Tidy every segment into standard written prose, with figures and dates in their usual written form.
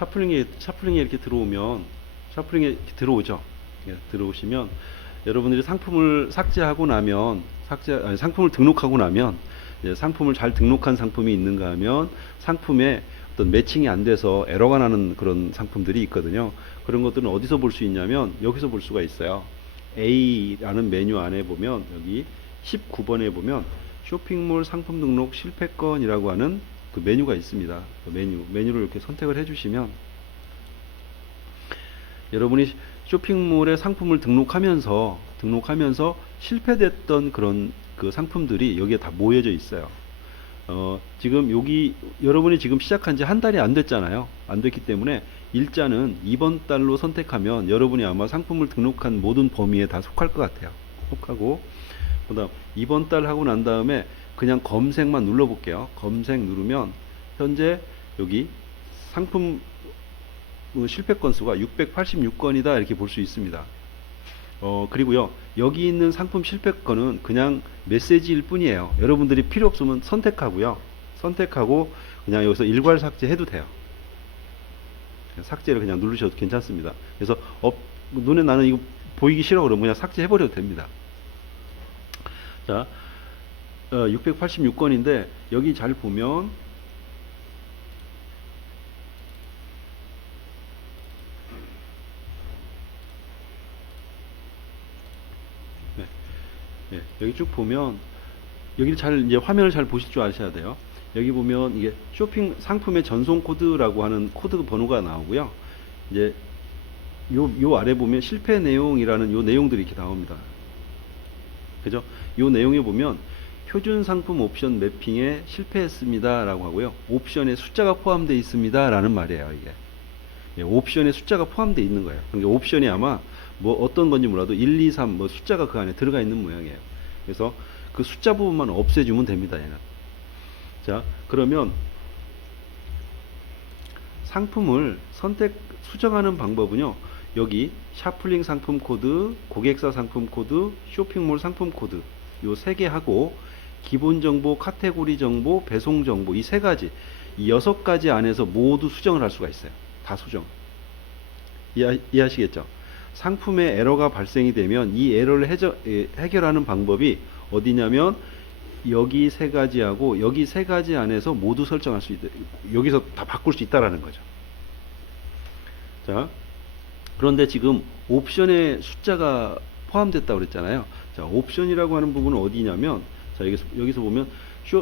샤플링에 이렇게 들어오면, 샤플링에 이렇게 들어오죠. 예, 들어오시면 여러분들이 상품을 삭제하고 나면, 상품을 등록하고 나면, 상품을 잘 등록한 상품이 있는가 하면 상품에 어떤 매칭이 안 돼서 에러가 나는 그런 상품들이 있거든요. 그런 것들은 어디서 볼 수 있냐면 여기서 볼 수가 있어요. A라는 메뉴 안에 보면 여기 19번에 보면 쇼핑몰 상품 등록 실패 건이라고 하는 그 메뉴가 있습니다. 그 메뉴를 이렇게 선택을 해주시면 여러분이 쇼핑몰에 상품을 등록하면서 실패됐던 그런 그 상품들이 여기에 다 모여져 있어요. 지금 여기 여러분이 지금 시작한 지 한 달이 안 됐잖아요. 안 됐기 때문에 일자는 이번 달로 선택하면 여러분이 아마 상품을 등록한 모든 범위에 다 속할 것 같아요. 속하고 그다음 이번 달 하고 난 다음에 그냥 검색만 눌러 볼게요. 검색 누르면 현재 여기 상품 실패 건수가 686건이다 이렇게 볼 수 있습니다. 그리고요 여기 있는 상품 실패 건은 그냥 메시지일 뿐이에요. 여러분들이 필요 없으면 선택하고요. 선택하고 그냥 여기서 일괄 삭제해도 돼요. 삭제를 그냥 누르셔도 괜찮습니다. 그래서 눈에 나는 이거 보이기 싫어 그러면 그냥 삭제해버려도 됩니다. 자, 686건인데 여기 잘 보면 네, 네, 여기 쭉 보면 여기 이제 화면을 잘 보실 줄 아셔야 돼요. 여기 보면 이게 쇼핑 상품의 전송 코드라고 하는 코드 번호가 나오고요. 이제 요 아래 보면 실패 내용이라는 요 내용들이 이렇게 나옵니다. 그죠? 요 내용에 보면 표준 상품 옵션 매핑에 실패했습니다 라고 하고요. 옵션에 숫자가 포함되어 있습니다 라는 말이에요. 이게 옵션에 숫자가 포함되어 있는 거예요. 그러니까 옵션이 아마 뭐 어떤 건지 몰라도 1, 2, 3 뭐 숫자가 그 안에 들어가 있는 모양이에요. 그래서 그 숫자 부분만 없애주면 됩니다. 얘는. 자, 그러면 상품을 수정하는 방법은요. 여기 샤플링 상품 코드, 고객사 상품 코드, 쇼핑몰 상품 코드 요 세 개 하고 기본 정보, 카테고리 정보, 배송 정보 이 세 가지, 이 6가지 안에서 모두 수정을 할 수가 있어요. 다 수정. 이해하시겠죠? 상품에 에러가 발생이 되면 이 에러를 해결하는 방법이 어디냐면 여기 세 가지하고 여기 세 가지 안에서 모두 설정할 수 있다. 여기서 다 바꿀 수 있다라는 거죠. 자, 그런데 지금 옵션에 숫자가 포함됐다고 그랬잖아요. 자, 옵션이라고 하는 부분은 어디냐면 자, 여기서 보면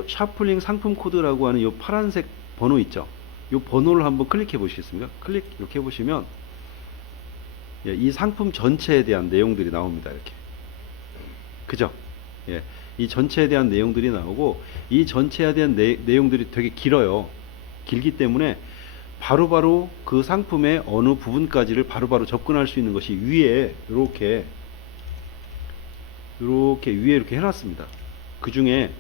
샤플링 상품 코드라고 하는 이 파란색 번호 있죠. 이 번호를 한번 클릭해 보시겠습니까? 클릭 이렇게 해 보시면 이 상품 전체에 대한 내용들이 나옵니다. 이렇게. 그죠? 예. 이 전체에 대한 내용들이 나오고 이 전체에 대한 내용들이 되게 길어요. 길기 때문에 바로바로 그 상품의 어느 부분까지를 바로바로 접근할 수 있는 것이 위에 이렇게 위에 이렇게 해놨습니다. 그 중에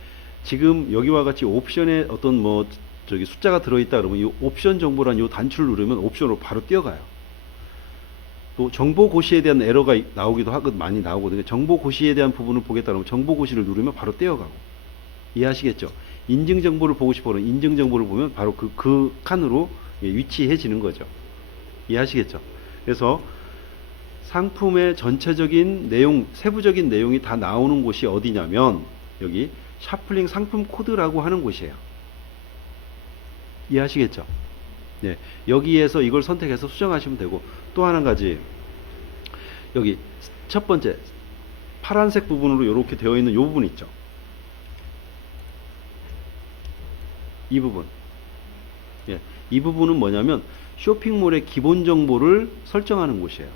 지금 여기와 같이 옵션에 어떤 뭐 저기 숫자가 들어있다 그러면 이 옵션 정보란 이 단추를 누르면 옵션으로 바로 뛰어가요. 또 정보 고시에 대한 에러가 나오기도 하거든, 많이 나오거든요. 정보 고시에 대한 부분을 보겠다 그러면 정보 고시를 누르면 바로 떼어가고. 이해하시겠죠? 인증 정보를 보고 싶어는 인증 정보를 보면 바로 그 칸으로 위치해지는 거죠. 이해하시겠죠? 그래서 상품의 전체적인 내용, 세부적인 내용이 다 나오는 곳이 어디냐면 여기 샤플링 상품 코드라고 하는 곳이에요. 이해하시겠죠? 네, 여기에서 이걸 선택해서 수정하시면 되고, 또 한 가지 여기 첫 번째 파란색 부분으로 이렇게 되어 있는 이 부분 있죠. 이 부분, 이 부분은 뭐냐면 쇼핑몰의 기본 정보를 설정하는 곳이에요.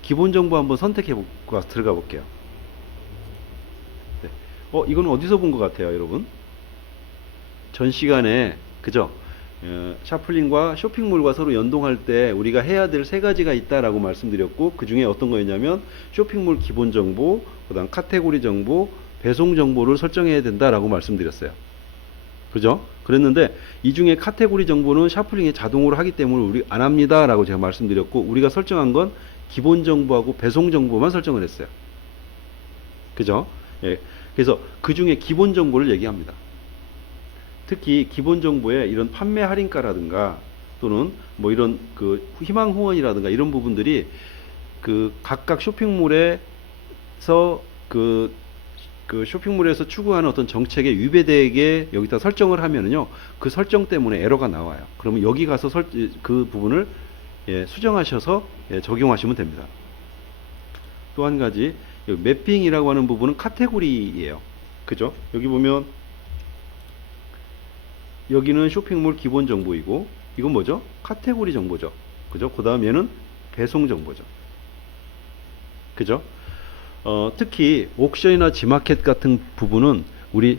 기본 정보 한번 선택해 보고 들어가 볼게요. 네. 이건 어디서 본 것 같아요, 여러분? 전 시간에, 그죠? 샤플링과 쇼핑몰과 서로 연동할 때 우리가 해야 될 세 가지가 있다라고 말씀드렸고, 그 중에 어떤 거였냐면 쇼핑몰 기본 정보, 그 다음 카테고리 정보, 배송 정보를 설정해야 된다라고 말씀드렸어요. 그죠? 그랬는데 이 중에 카테고리 정보는 샤플링이 자동으로 하기 때문에 우리 안 합니다 라고 제가 말씀드렸고, 우리가 설정한 건 기본 정보하고 배송 정보만 설정을 했어요. 그죠? 예. 그래서 그 중에 기본 정보를 얘기합니다. 특히 기본 정보에 이런 판매 할인가라든가 또는 뭐 이런 그 희망 후원이라든가 이런 부분들이 그 각각 쇼핑몰에서 그 쇼핑몰에서 추구하는 어떤 정책에 위배되게 여기다 설정을 하면은요, 그 설정 때문에 에러가 나와요. 그러면 여기 가서 그 부분을 수정하셔서 적용하시면 됩니다. 또 한 가지, 매핑이라고 하는 부분은 카테고리예요. 그죠? 여기 보면 여기는 쇼핑몰 기본 정보이고 이건 뭐죠? 카테고리 정보죠. 그죠? 그 다음 얘는 배송 정보죠. 그죠? 특히 옥션이나 지마켓 같은 부분은 우리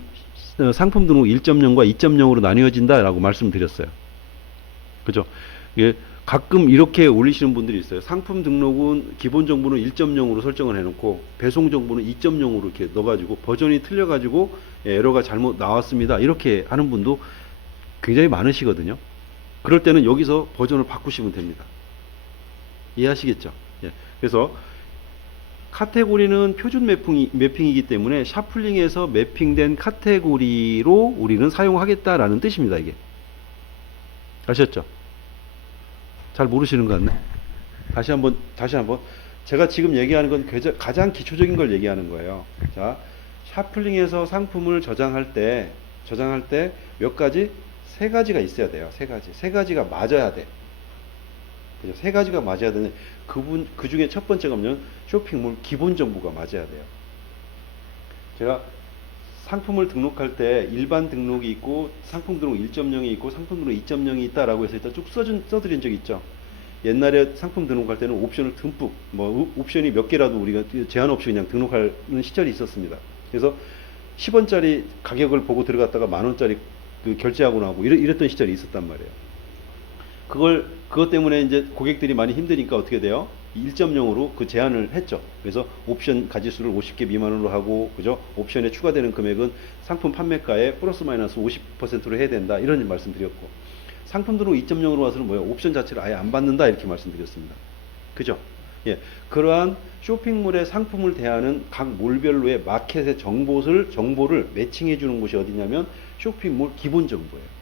상품 등록 1.0과 2.0으로 나뉘어진다라고 말씀드렸어요. 그죠? 이게 가끔 이렇게 올리시는 분들이 있어요. 상품 등록은 기본 정보는 1.0으로 설정을 해놓고 배송 정보는 2.0으로 이렇게 넣어가지고 버전이 틀려가지고 에러가 잘못 나왔습니다. 이렇게 하는 분도 굉장히 많으시거든요. 그럴 때는 여기서 버전을 바꾸시면 됩니다. 이해하시겠죠? 예. 그래서 카테고리는 표준 매핑이기 때문에 샤플링에서 매핑된 카테고리로 우리는 사용하겠다라는 뜻입니다. 이게 아셨죠? 잘 모르시는 것 같네. 다시 한번 제가 지금 얘기하는 건 가장 기초적인 걸 얘기하는 거예요. 자, 샤플링에서 상품을 저장할 때 몇 가지? 세 가지가 있어야 돼요. 세 가지가 맞아야 돼. 그죠? 세 가지가 맞아야 되는 그 중에 첫 번째가 뭐냐면 쇼핑몰 기본 정보가 맞아야 돼요. 제가 상품을 등록할 때 일반 등록이 있고 상품 등록 1.0이 있고 상품 등록 2.0이 있다라고 해서 일단 쭉 써드린 적 있죠. 옛날에 상품 등록할 때는 옵션을 듬뿍 옵션이 몇 개라도 우리가 제한 없이 그냥 등록하는 시절이 있었습니다. 그래서 10원짜리 가격을 보고 들어갔다가 만원짜리 결제하고 나고 이랬던 시절이 있었단 말이에요. 그것 때문에 이제 고객들이 많이 힘드니까 어떻게 돼요? 1.0으로 그 제한을 했죠. 그래서 옵션 가지수를 50개 미만으로 하고, 그죠? 옵션에 추가되는 금액은 상품 판매가의 플러스 마이너스 50%로 해야 된다. 이런 말씀 드렸고. 상품 등록 2.0으로 와서는 뭐예요? 옵션 자체를 아예 안 받는다. 이렇게 말씀드렸습니다. 그죠? 예. 그러한 쇼핑몰의 상품을 대하는 각 몰별로의 마켓의 정보를 매칭해 주는 곳이 어디냐면 쇼핑몰 기본 정보예요.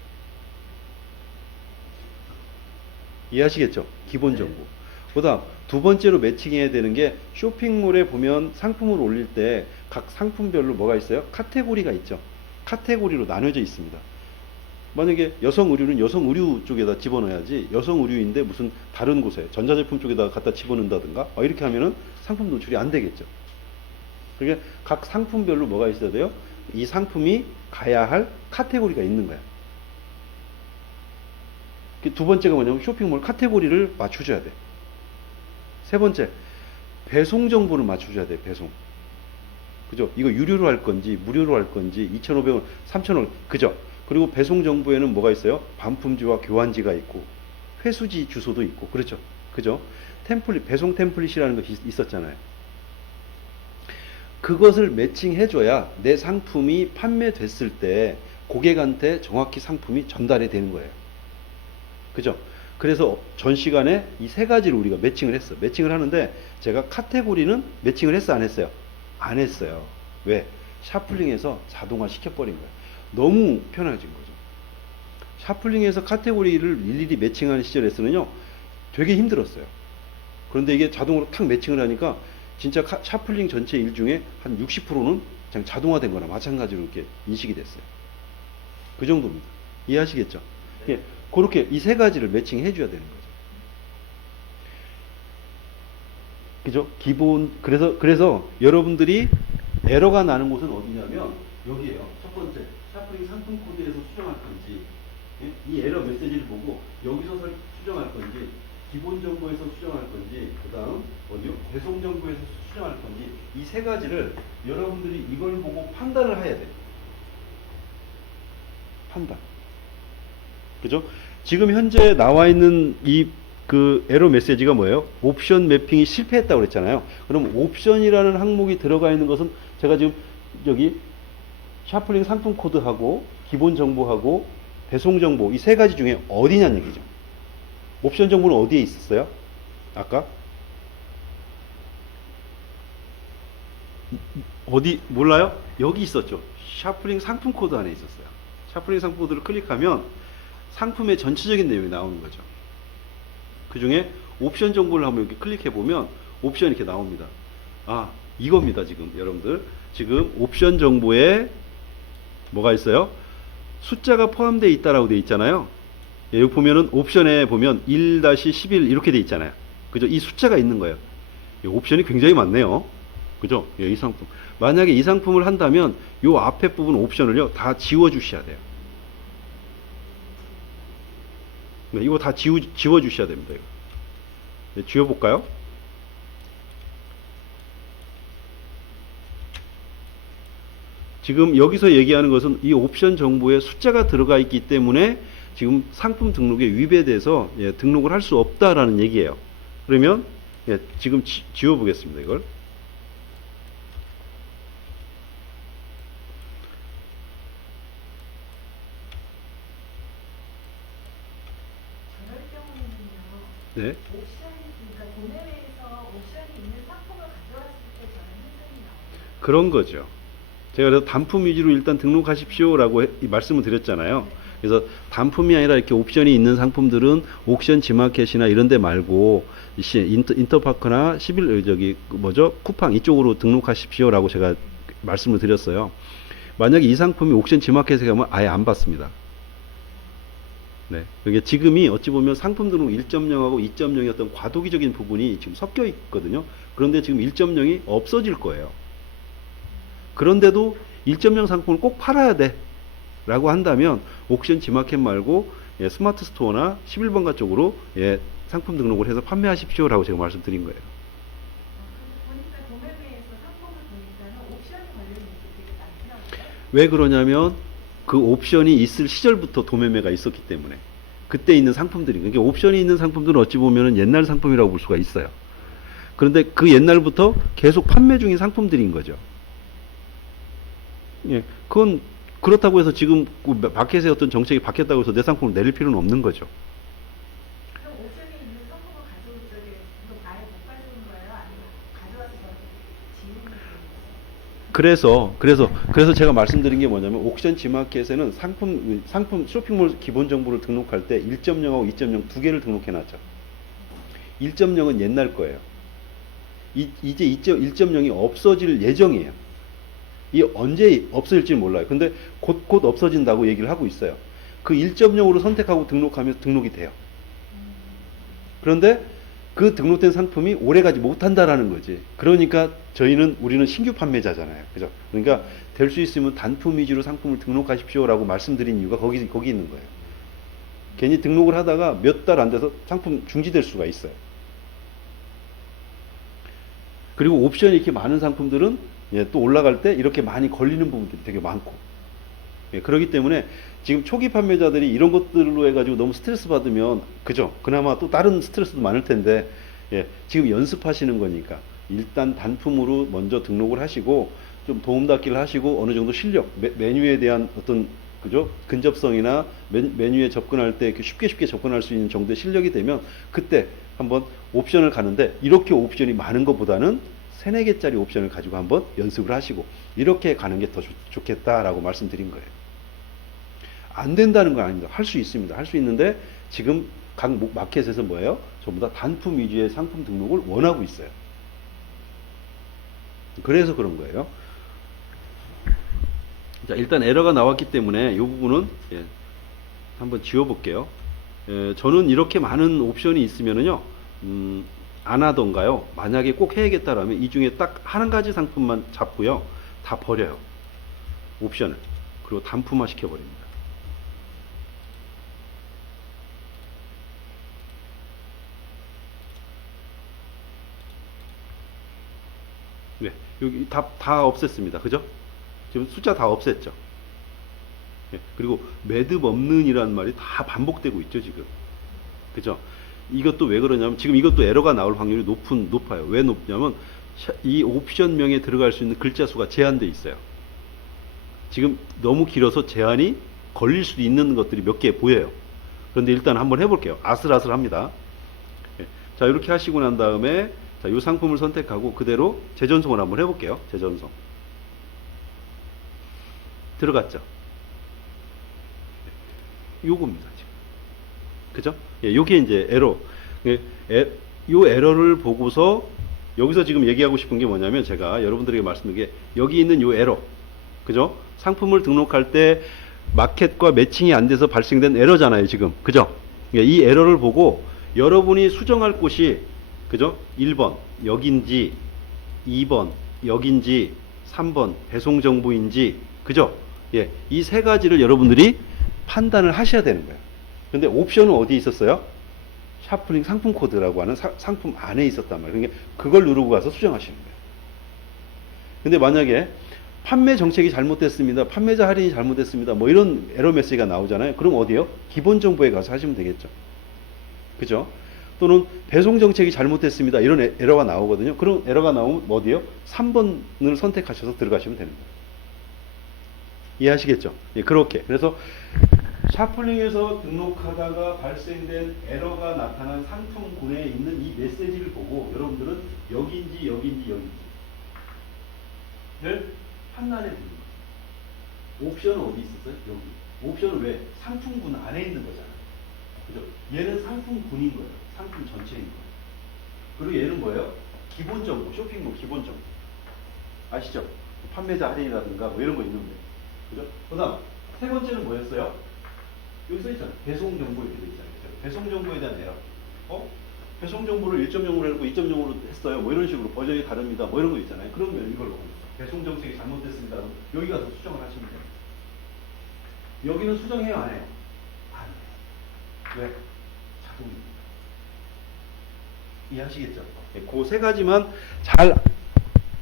이해하시겠죠? 기본 정보. 그 다음 두 번째로 매칭해야 되는 게 쇼핑몰에 보면 상품을 올릴 때 각 상품별로 뭐가 있어요? 카테고리가 있죠. 카테고리로 나눠져 있습니다. 만약에 여성 의류는 여성 의류 쪽에다 집어넣어야지 여성 의류인데 무슨 다른 곳에 전자제품 쪽에다 갖다 집어넣는다든가 이렇게 하면은 상품 노출이 안 되겠죠. 그러니까 각 상품별로 뭐가 있어야 돼요? 이 상품이 가야 할 카테고리가 있는 거야. 두 번째가 뭐냐면 쇼핑몰 카테고리를 맞춰줘야 돼. 세 번째, 배송 정보를 맞춰줘야 돼. 배송. 그죠? 이거 유료로 할 건지 무료로 할 건지 2,500원, 3,000원. 그죠? 그리고 배송 정보에는 뭐가 있어요? 반품지와 교환지가 있고 회수지 주소도 있고. 그렇죠? 그죠? 배송 템플릿이라는 것이 있었잖아요. 그것을 매칭해줘야 내 상품이 판매됐을 때 고객한테 정확히 상품이 전달이 되는 거예요. 그죠? 그래서 전 시간에 이 세 가지를 우리가 매칭을 했어. 매칭을 하는데 제가 카테고리는 매칭을 했어, 안 했어요? 안 했어요. 왜? 샤플링에서 자동화 시켜버린 거예요. 너무 편해진 거죠. 샤플링에서 카테고리를 일일이 매칭하는 시절에서는요, 되게 힘들었어요. 그런데 이게 자동으로 탁 매칭을 하니까 진짜 샤플링 전체 일 중에 한 60%는 그냥 자동화된 거나 마찬가지로 이렇게 인식이 됐어요. 그 정도입니다. 이해하시겠죠? 네. 예, 그렇게 이 세 가지를 매칭해 줘야 되는 거죠. 그죠? 그래서 여러분들이 에러가 나는 곳은 어디냐면 여기에요. 첫 번째, 샤프링 상품 코드에서 수정할 건지, 이 에러 메시지를 보고 여기서 수정할 건지, 기본 정보에서 수정할 건지, 그 다음 어디요? 배송 정보에서 수정할 건지, 이 세 가지를 여러분들이 이걸 보고 판단을 해야 돼요. 판단. 그죠? 지금 현재 나와 있는 그 에러 메시지가 뭐예요? 옵션 매핑이 실패했다고 그랬잖아요. 그럼 옵션이라는 항목이 들어가 있는 것은 제가 지금 여기 샤플링 상품 코드하고 기본 정보하고 배송 정보 이 세 가지 중에 어디냐는 얘기죠. 옵션 정보는 어디에 있었어요? 아까? 어디 몰라요? 여기 있었죠. 샤플링 상품 코드 안에 있었어요. 샤플링 상품 코드를 클릭하면 상품의 전체적인 내용이 나오는 거죠. 그 중에 옵션 정보를 한번 이렇게 클릭해 보면 옵션이 이렇게 나옵니다. 아, 이겁니다. 지금 여러분들 지금 옵션 정보에 뭐가 있어요? 숫자가 포함되어 있다라고 되어 있잖아요. 예, 여기 보면은 옵션에 보면 1-11 이렇게 되어 있잖아요. 그죠? 이 숫자가 있는 거예요. 옵션이 굉장히 많네요. 그죠? 예, 이 상품. 만약에 이 상품을 한다면 요 앞에 부분 옵션을요 다 지워 주셔야 돼요. 네, 이거 다 지워 주셔야 됩니다. 이거. 네, 지워 볼까요? 지금 여기서 얘기하는 것은 이 옵션 정보에 숫자가 들어가 있기 때문에 지금 상품 등록에 위배돼서 예, 등록을 할 수 없다라는 얘기예요. 그러면 예, 지금 지워 보겠습니다. 이걸. 네. 옵션이 그러니까 도매매에서 옵션이 있는 상품을 가져왔을 때 저는 현금이 나옵니다. 그런 거죠. 제가 그래서 단품 위주로 일단 등록하십시오라고 말씀을 드렸잖아요. 그래서 단품이 아니라 이렇게 옵션이 있는 상품들은 옥션 지마켓이나 이런 데 말고 인터파크나 11 저기 뭐죠? 쿠팡 이쪽으로 등록하십시오라고 제가 말씀을 드렸어요. 만약에 이 상품이 옥션 지마켓에 가면 아예 안 받습니다. 네. 이게 지금이 어찌 보면 상품 등록 1.0하고 2.0의 어떤 과도기적인 부분이 지금 섞여 있거든요. 그런데 지금 1.0이 없어질 거예요. 그런데도 1.0 상품을 꼭 팔아야 돼 라고 한다면 옥션 지마켓 말고 예, 스마트 스토어나 11번가 쪽으로 예, 상품 등록을 해서 판매하십시오 라고 제가 말씀드린 거예요. 보니까 도매매에서 상품을 보니까는 옵션이 걸려있는 게 되게 많더라고요. 왜 그러냐면 그 옵션이 있을 시절부터 도매매가 있었기 때문에 그때 있는 상품들이 그러니까 옵션이 있는 상품들은 어찌 보면 옛날 상품이라고 볼 수가 있어요. 그런데 그 옛날부터 계속 판매 중인 상품들인 거죠. 예, 그건 그렇다고 해서 지금 마켓의 어떤 정책이 바뀌었다고 해서 내 상품을 내릴 필요는 없는 거죠. 그럼 옵션이 있는 상품을 가져올 적에 그럼 아예 못 가져온 거예요? 아니면 가져와서 저렇게 지우는 거예요? 그래서 제가 말씀드린 게 뭐냐면 옥션 지마켓에는 상품 쇼핑몰 기본 정보를 등록할 때 1.0하고 2.0 두 개를 등록해 놨죠. 1.0은 옛날 거예요. 이제 1.0이 없어질 예정이에요. 이 언제 없어질지 몰라요. 근데 곧 없어진다고 얘기를 하고 있어요. 그 1.0으로 선택하고 등록하면 등록이 돼요. 그런데 그 등록된 상품이 오래가지 못한다라는 거지. 그러니까 우리는 신규 판매자잖아요. 그죠? 그러니까 될 수 있으면 단품 위주로 상품을 등록하십시오라고 말씀드린 이유가 거기 있는 거예요. 괜히 등록을 하다가 몇 달 안 돼서 상품 중지될 수가 있어요. 그리고 옵션이 이렇게 많은 상품들은 예, 또 올라갈 때 이렇게 많이 걸리는 부분들이 되게 많고 예, 그렇기 때문에 지금 초기 판매자들이 이런 것들로 해가지고 너무 스트레스 받으면 그죠? 그나마 또 다른 스트레스도 많을 텐데 예, 지금 연습하시는 거니까 일단 단품으로 먼저 등록을 하시고 좀 도움닫기를 하시고 어느 정도 실력 메뉴에 대한 어떤 그죠? 근접성이나 메뉴에 접근할 때 쉽게 접근할 수 있는 정도의 실력이 되면 그때 한번 옵션을 가는데 이렇게 옵션이 많은 것보다는 3, 4개짜리 옵션을 가지고 한번 연습을 하시고 이렇게 가는 게 더 좋겠다라고 말씀드린 거예요. 안 된다는 건 아닙니다. 할 수 있습니다. 할 수 있는데 지금 각 마켓에서 뭐예요? 전부 다 단품 위주의 상품 등록을 원하고 있어요. 그래서 그런 거예요. 자, 일단 에러가 나왔기 때문에 이 부분은 예, 한번 지워볼게요. 예, 저는 이렇게 많은 옵션이 있으면은요, 안 하던가요? 만약에 꼭 해야겠다라면 이 중에 딱 한 가지 상품만 잡고요, 다 버려요. 옵션을. 그리고 단품화 시켜버립니다. 네, 여기 다 없앴습니다. 그죠? 지금 숫자 다 없앴죠? 예, 그리고 매듭 없는이라는 말이 다 반복되고 있죠, 지금. 그죠? 이것도 왜 그러냐면, 지금 이것도 에러가 나올 확률이 높아요. 왜 높냐면, 이 옵션명에 들어갈 수 있는 글자 수가 제한되어 있어요. 지금 너무 길어서 제한이 걸릴 수도 있는 것들이 몇 개 보여요. 그런데 일단 한번 해볼게요. 아슬아슬합니다. 예, 자, 이렇게 하시고 난 다음에, 자, 이 상품을 선택하고 그대로 재전송을 한번 해볼게요. 재전송. 들어갔죠? 요겁니다, 지금. 그죠? 예, 요게 이제 에러. 예, 요 에러를 보고서 여기서 지금 얘기하고 싶은 게 뭐냐면 제가 여러분들에게 말씀드린 게 여기 있는 요 에러. 그죠? 상품을 등록할 때 마켓과 매칭이 안 돼서 발생된 에러잖아요, 지금. 그죠? 예, 이 에러를 보고 여러분이 수정할 곳이 그죠? 1번 여긴지 2번 여긴지 3번 배송 정보인지 그죠? 예, 이 세 가지를 여러분들이 판단을 하셔야 되는 거예요. 근데 옵션은 어디 있었어요? 샤프링 상품 코드라고 하는 상품 안에 있었단 말이에요. 그러니까 그걸 누르고 가서 수정하시는 거예요. 근데 만약에 판매 정책이 잘못됐습니다. 판매자 할인이 잘못됐습니다. 뭐 이런 에러 메시지가 나오잖아요. 그럼 어디요? 기본 정보에 가서 하시면 되겠죠. 그죠? 또는 배송 정책이 잘못됐습니다. 이런 에러가 나오거든요. 그런 에러가 나오면 어디요? 3번을 선택하셔서 들어가시면 되는 거예요. 이해하시겠죠? 예, 그렇게. 그래서 샤플링에서 등록하다가 발생된 에러가 나타난 상품군에 있는 이 메시지를 보고 여러분들은 여기인지 여기인지를 판단해 봅니다. 옵션은 어디 있었어요? 여기. 옵션은 왜? 상품군 안에 있는 거잖아요. 그죠? 얘는 상품군인 거예요. 상품 전체인 거예요. 그리고 얘는 뭐예요? 기본 정보, 쇼핑몰 기본 정보. 아시죠? 판매자 할인이라든가 뭐 이런 거 있는데. 그죠? 그 다음, 세 번째는 뭐였어요? 여기 써 있잖아요. 배송 정보 이렇게 돼 있잖아요. 배송 정보에 대한 에러. 배송 정보를 1.0으로 해놓고 2.0으로 했어요. 뭐 이런 식으로 버전이 다릅니다. 뭐 이런 거 있잖아요. 그러면 이걸로. 배송 정책이 잘못됐습니다. 여기 가서 수정을 하시면 돼요. 여기는 수정해요, 안 해요? 안 해요. 왜? 자동입니다. 이해하시겠죠? 그 세 가지만 잘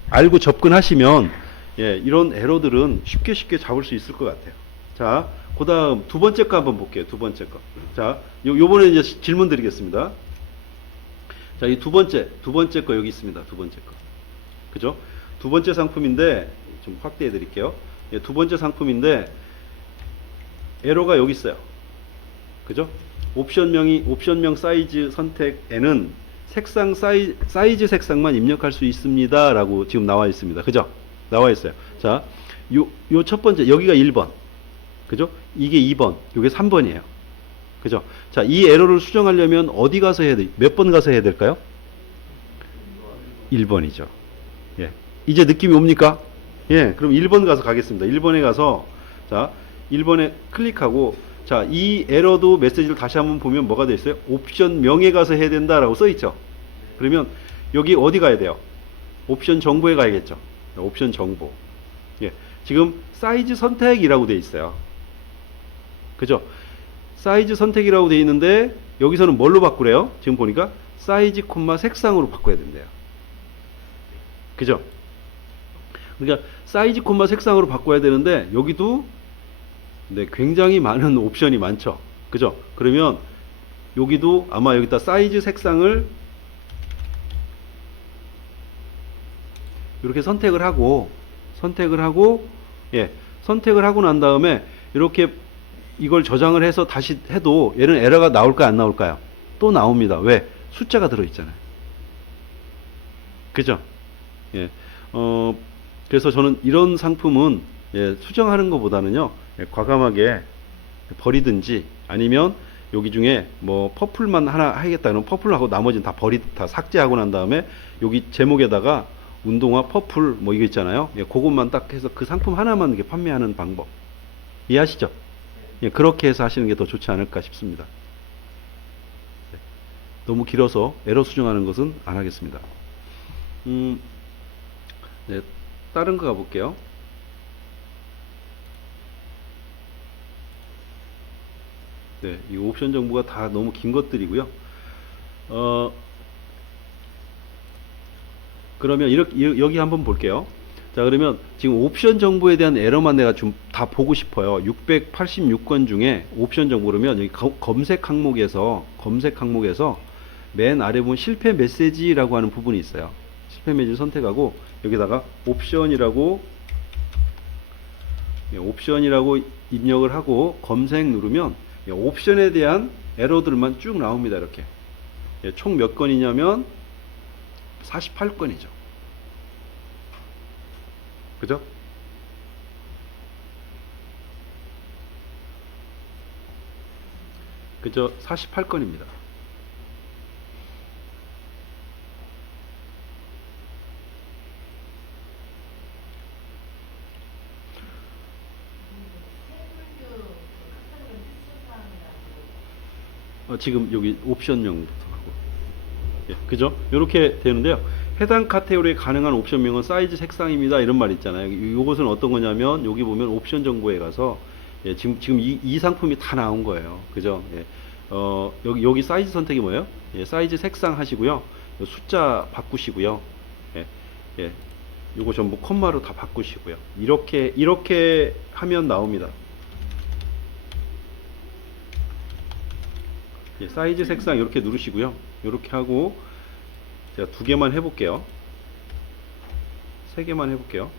알고 접근하시면 예, 이런 에러들은 쉽게 잡을 수 있을 것 같아요. 자, 그 다음 두 번째 거 한번 볼게요. 두 번째 거. 자, 요번에 이제 질문 드리겠습니다. 자, 이 두 번째 거 여기 있습니다. 두 번째 거. 그죠? 두 번째 상품인데, 좀 확대해 드릴게요. 예, 두 번째 상품인데, 에러가 여기 있어요. 그죠? 옵션명 사이즈 선택에는 색상 사이즈 색상만 입력할 수 있습니다. 라고 지금 나와 있습니다. 그죠? 나와 있어요. 자, 요 첫 번째, 여기가 1번. 그죠? 이게 2번, 이게 3번이에요. 그죠? 자, 이 에러를 수정하려면 어디 가서 해야 돼? 몇 번 가서 해야 될까요? 1번이죠. 예. 이제 느낌이 옵니까? 예, 그럼 1번 가서 가겠습니다. 1번에 가서, 자, 1번에 클릭하고, 자, 이 에러도 메시지를 다시 한번 보면 뭐가 되어 있어요? 옵션 명에 가서 해야 된다라고 써 있죠. 그러면 여기 어디 가야 돼요? 옵션 정보에 가야겠죠. 옵션 정보. 예. 지금 사이즈 선택이라고 되어 있어요. 그죠? 사이즈 선택이라고 되어 있는데 여기서는 뭘로 바꾸래요? 지금 보니까 사이즈 콤마 색상으로 바꿔야 된대요. 그죠? 그러니까 사이즈 콤마 색상으로 바꿔야 되는데 여기도 네, 굉장히 많은 옵션이 많죠. 그죠? 그러면 여기도 아마 여기다 사이즈 색상을 이렇게 선택을 하고 예, 선택을 하고 난 다음에 이렇게 이걸 저장을 해서 다시 해도 얘는 에러가 나올까요? 안 나올까요? 또 나옵니다. 왜? 숫자가 들어있잖아요. 그죠? 예. 그래서 저는 이런 상품은 예, 수정하는 것보다는요, 예, 과감하게 버리든지 아니면 여기 중에 뭐 퍼플만 하나 하겠다 그러면 퍼플하고 나머지는 다 삭제하고 난 다음에 여기 제목에다가 운동화 퍼플 뭐 이거 있잖아요. 예, 그것만 딱 해서 그 상품 하나만 이렇게 판매하는 방법. 이해하시죠? 예, 그렇게 해서 하시는 게 더 좋지 않을까 싶습니다. 네. 너무 길어서 에러 수정하는 것은 안 하겠습니다. 네, 다른 거 가볼게요. 네, 이 옵션 정보가 다 너무 긴 것들이고요. 그러면 이렇게 여기 한번 볼게요. 자, 그러면 지금 옵션 정보에 대한 에러만 내가 좀 다 보고 싶어요. 686건 중에 옵션 정보 그러면 여기 검색 항목에서 맨 아래 보면 실패 메시지라고 하는 부분이 있어요. 실패 메시지 선택하고 여기다가 옵션이라고 입력을 하고 검색 누르면 옵션에 대한 에러들만 쭉 나옵니다. 이렇게. 총 몇 건이냐면 48건이죠. 그죠? 그죠? 48건입니다. 지금 여기 옵션명부터 하고, 예, 그죠? 이렇게 되는데요. 해당 카테고리에 가능한 옵션명은 사이즈 색상입니다. 이런 말 있잖아요. 이것은 어떤 거냐면 여기 보면 옵션 정보에 가서 예, 지금 이 상품이 다 나온 거예요. 그죠? 예. 여기 사이즈 선택이 뭐예요? 예, 사이즈 색상 하시고요. 숫자 바꾸시고요. 예, 예. 요거 전부 콤마로 다 바꾸시고요. 이렇게 하면 나옵니다. 예, 사이즈 색상 이렇게 누르시고요. 이렇게 하고 제가 2개만 해볼게요. 3개만 해볼게요.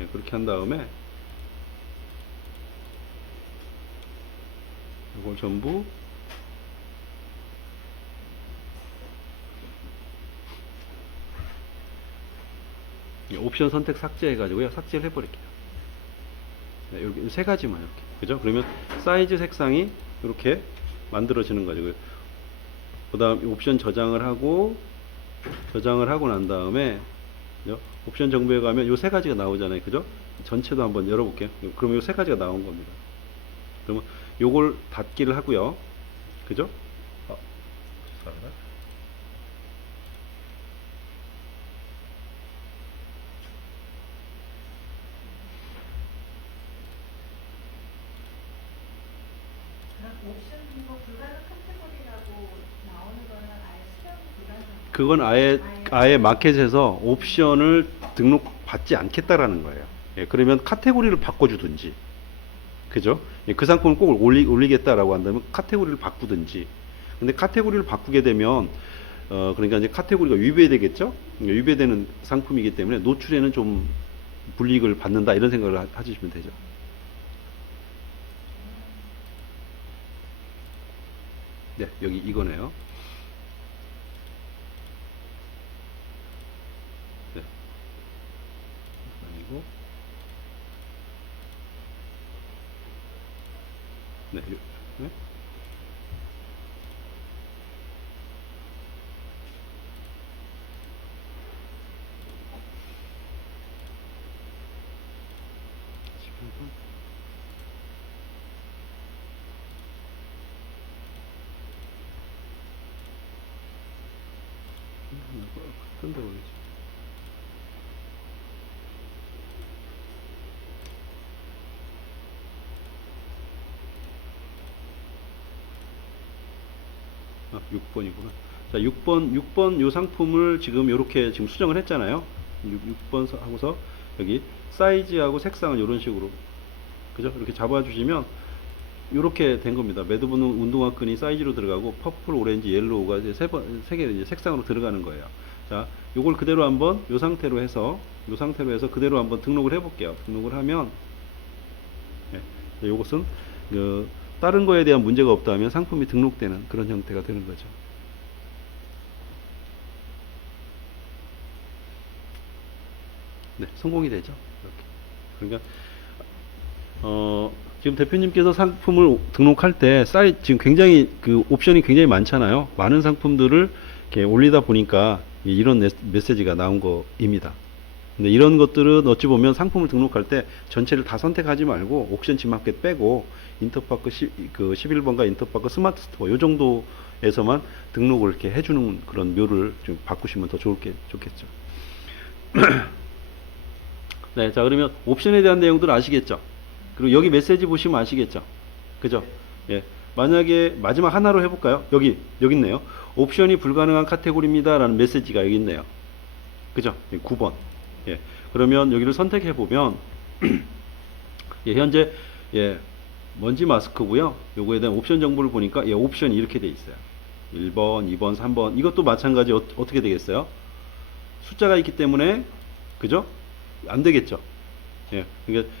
예, 그렇게 한 다음에 이걸 전부 옵션 선택 삭제 해가지고요. 삭제를 해버릴게요. 네, 이렇게 3가지만 이렇게. 그죠? 그러면 사이즈 색상이 이렇게 만들어지는 거죠. 그 다음 옵션 저장을 하고 난 다음에 그죠? 옵션 정보에 가면 요 3가지가 나오잖아요. 그죠? 전체도 한번 열어볼게요. 그러면 요 3가지가 나온 겁니다. 그러면 요걸 닫기를 하고요. 그죠? 옵션 등록 불가능 카테고리라고 나오는 거는 아예 수정 불가능. 그건 아예 마켓에서 옵션을 등록받지 않겠다라는 거예요. 예, 그러면 카테고리를 바꿔주든지, 그죠? 예, 그 상품을 꼭 올리겠다라고 한다면 카테고리를 바꾸든지. 근데 카테고리를 바꾸게 되면, 그러니까 이제 카테고리가 위배되겠죠? 위배되는 상품이기 때문에 노출에는 좀 불이익을 받는다 이런 생각을 하시면 되죠. 네, 여기 이거네요. 네. 아니고. 네. 네. 딴데 올리지. 아, 6번이구나. 자, 6번 요 상품을 지금 요렇게 지금 수정을 했잖아요. 6번 하고서 여기 사이즈하고 색상을 이런 식으로 그죠? 이렇게 잡아주시면 이렇게 된 겁니다. 매듭은 운동화 끈이 사이즈로 들어가고 퍼플, 오렌지, 옐로우가 이제 세 개 이제 색상으로 들어가는 거예요. 자, 요걸 그대로 한번 요 상태로 해서 그대로 한번 등록을 해볼게요. 등록을 하면 요것은 다른 거에 대한 문제가 없다면 상품이 등록되는 그런 형태가 되는 거죠. 네, 성공이 되죠. 이렇게. 그러니까 지금 대표님께서 상품을 등록할 때 지금 굉장히 그 옵션이 굉장히 많잖아요. 많은 상품들을 이렇게 올리다 보니까 이런 메시지가 나온 거입니다. 근데 이런 것들은 어찌 보면 상품을 등록할 때 전체를 다 선택하지 말고 옥션 집마켓 빼고 인터파크 11번가 인터파크 스마트 스토어 요 정도에서만 등록을 이렇게 해주는 그런 묘를 좀 바꾸시면 더 좋겠죠. 네, 자 그러면 옵션에 대한 내용들 아시겠죠? 그리고 여기 메시지 보시면 아시겠죠? 그죠? 예. 만약에 마지막 하나로 해볼까요? 여기 있네요. 옵션이 불가능한 카테고리입니다. 라는 메시지가 여기 있네요. 그죠? 9번. 예. 그러면 여기를 선택해 보면, 예, 현재, 예, 먼지 마스크고요. 요거에 대한 옵션 정보를 보니까, 예, 옵션이 이렇게 돼 있어요. 1번, 2번, 3번. 이것도 마찬가지 어떻게 되겠어요? 숫자가 있기 때문에, 그죠? 안 되겠죠? 예. 그러니까,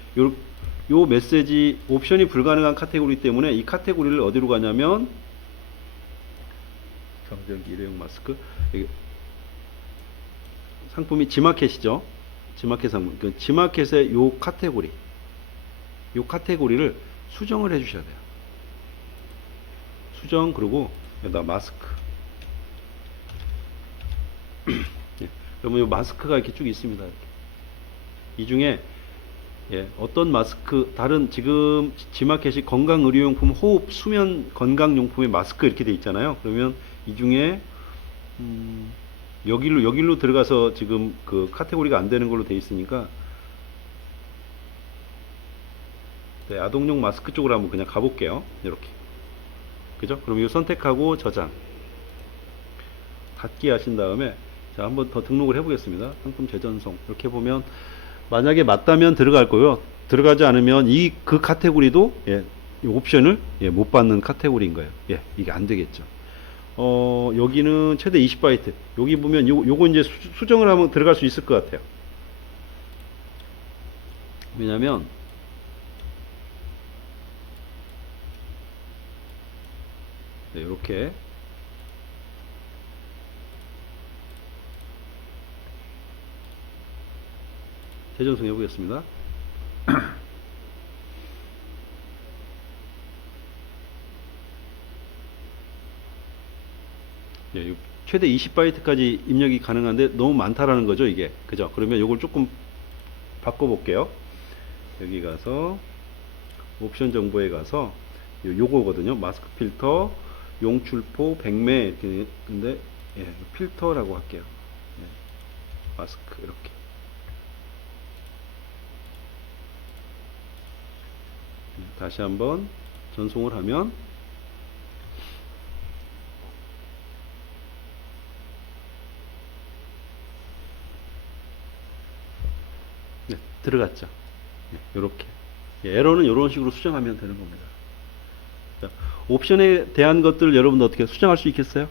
요 메시지 옵션이 불가능한 카테고리 때문에 이 카테고리를 어디로 가냐면 정전기 일회용 마스크 상품이 지마켓이죠. 지마켓 상품. 그 지마켓의 요 카테고리를 수정을 해주셔야 돼요. 수정, 그리고 여기다 마스크. 예, 그러면 이 마스크가 이렇게 쭉 있습니다. 이렇게. 이 중에 예, 어떤 마스크, 다른 지금 지마켓이 건강의료용품, 호흡, 수면 건강용품의 마스크 이렇게 돼 있잖아요. 그러면 이 중에 여기로 들어가서 지금 그 카테고리가 안 되는 걸로 돼 있으니까 네, 아동용 마스크 쪽으로 한번 그냥 가볼게요. 이렇게. 그죠? 그럼 이거 선택하고 저장. 닫기 하신 다음에 자, 한번 더 등록을 해보겠습니다. 상품 재전송. 이렇게 보면 만약에 맞다면 들어갈 거고요. 들어가지 않으면 그 카테고리도 예, 이 옵션을 예, 못 받는 카테고리인 거예요. 예, 이게 안 되겠죠. 여기는 최대 20바이트. 여기 보면 요거 이제 수정을 하면 들어갈 수 있을 것 같아요. 왜냐면 네, 이렇게 재전송 해보겠습니다. 예, 최대 20바이트까지 입력이 가능한데 너무 많다라는 거죠, 이게. 그죠? 그러면 요걸 조금 바꿔볼게요. 여기 가서 옵션 정보에 가서 요거거든요. 마스크 필터, 용출포, 백매 이렇게 근데 예, 필터라고 할게요. 예, 마스크 이렇게. 다시 한번 전송을 하면 네, 들어갔죠. 네, 이렇게 에러는 이런 식으로 수정하면 되는 겁니다. 자, 옵션에 대한 것들 여러분들 어떻게 수정할 수 있겠어요?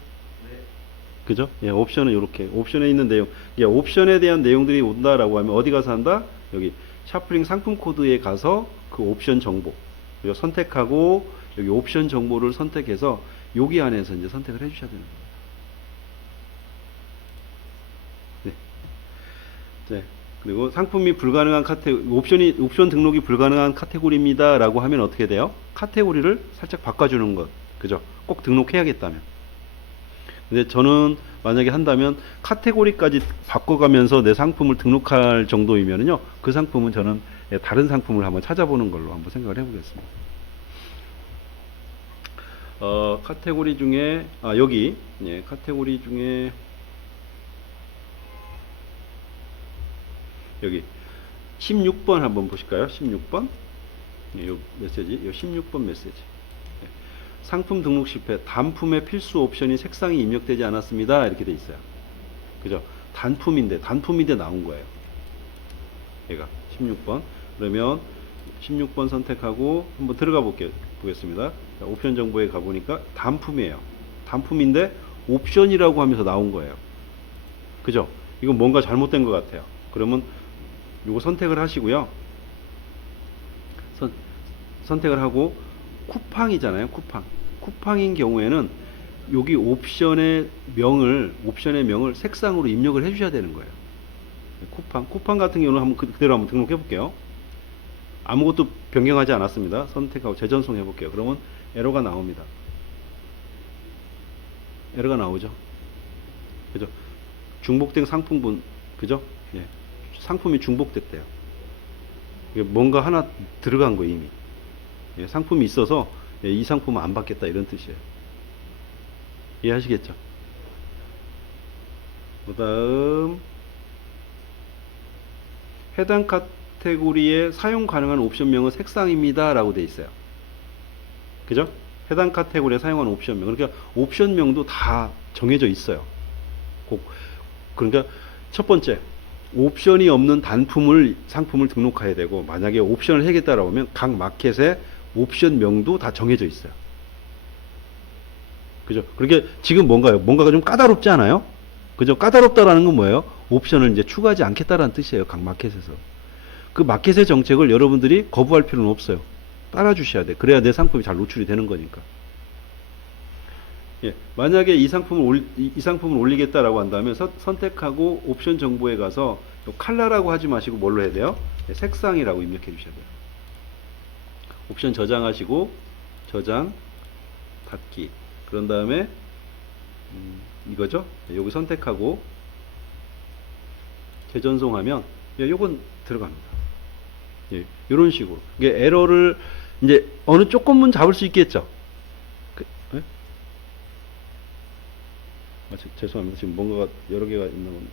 네. 그죠? 예, 옵션은 이렇게 옵션에 있는 내용, 예, 옵션에 대한 내용들이 온다라고 하면 어디 가서 한다? 여기 샤프링 상품 코드에 가서 그 옵션 정보 그리고 선택하고 여기 옵션 정보를 선택해서 여기 안에서 이제 선택을 해주셔야 되는 거예요. 네. 네. 그리고 상품이 불가능한 옵션 등록이 불가능한 카테고리입니다라고 하면 어떻게 돼요? 카테고리를 살짝 바꿔주는 것, 그죠? 꼭 등록해야겠다면. 근데 저는 만약에 한다면 카테고리까지 바꿔가면서 내 상품을 등록할 정도이면요, 그 상품은 저는 다른 상품을 한번 찾아보는 걸로 한번 생각을 해보겠습니다. 카테고리 중에 여기 예, 카테고리 중에 여기 16번 한번 보실까요? 16번 요 메시지, 요 16번 메시지. 예. 상품 등록 실패, 단품의 필수 옵션이 색상이 입력되지 않았습니다. 이렇게 돼 있어요. 그죠? 단품인데 나온 거예요. 얘가 16번. 그러면 16번 선택하고 한번 들어가 보겠습니다. 자, 옵션 정보에 가보니까 단품이에요. 단품인데 옵션이라고 하면서 나온 거예요. 그죠? 이건 뭔가 잘못된 것 같아요. 그러면 요거 선택을 하시고요. 선택을 하고 쿠팡이잖아요. 쿠팡인 경우에는 여기 옵션의 명을 색상으로 입력을 해주셔야 되는 거예요. 쿠팡 같은 경우는 한번 그대로 한번 등록해 볼게요. 아무것도 변경하지 않았습니다. 선택하고 재전송 해 볼게요. 그러면 에러가 나옵니다. 에러가 나오죠. 그죠? 중복된 상품분, 그죠? 예. 상품이 중복됐대요. 이게 뭔가 하나 들어간 거예요, 이미. 예, 상품이 있어서 예, 이 상품은 안 받겠다 이런 뜻이에요. 이해하시겠죠? 그 다음 해당 카테고리에 사용 가능한 옵션명은 색상입니다 라고 되어 있어요. 그죠? 해당 카테고리에 사용하는 옵션명, 그러니까 옵션명도 다 정해져 있어요. 그러니까 첫 번째, 옵션이 없는 상품을 등록해야 되고, 만약에 옵션을 하겠다라고 하면 각 마켓에 옵션명도 다 정해져 있어요. 그죠? 그러니까 지금 뭔가가 좀 까다롭지 않아요? 그죠? 까다롭다라는 건 뭐예요? 옵션을 이제 추가하지 않겠다라는 뜻이에요. 각 마켓에서. 그 마켓의 정책을 여러분들이 거부할 필요는 없어요. 따라주셔야 돼. 그래야 내 상품이 잘 노출이 되는 거니까. 예, 만약에 이 상품을 올리겠다라고 한다면 선택하고 옵션 정보에 가서 컬러라고 하지 마시고 뭘로 해야 돼요? 예, 색상이라고 입력해 주셔야 돼요. 옵션 저장하시고 저장 닫기. 그런 다음에 이거죠. 여기 선택하고 재전송하면 요건 들어갑니다. 예, 이런 식으로. 이게 에러를 이제 어느 조금은 잡을 수 있겠죠. 예? 죄송합니다. 지금 뭔가가 여러 개가 있나 본데.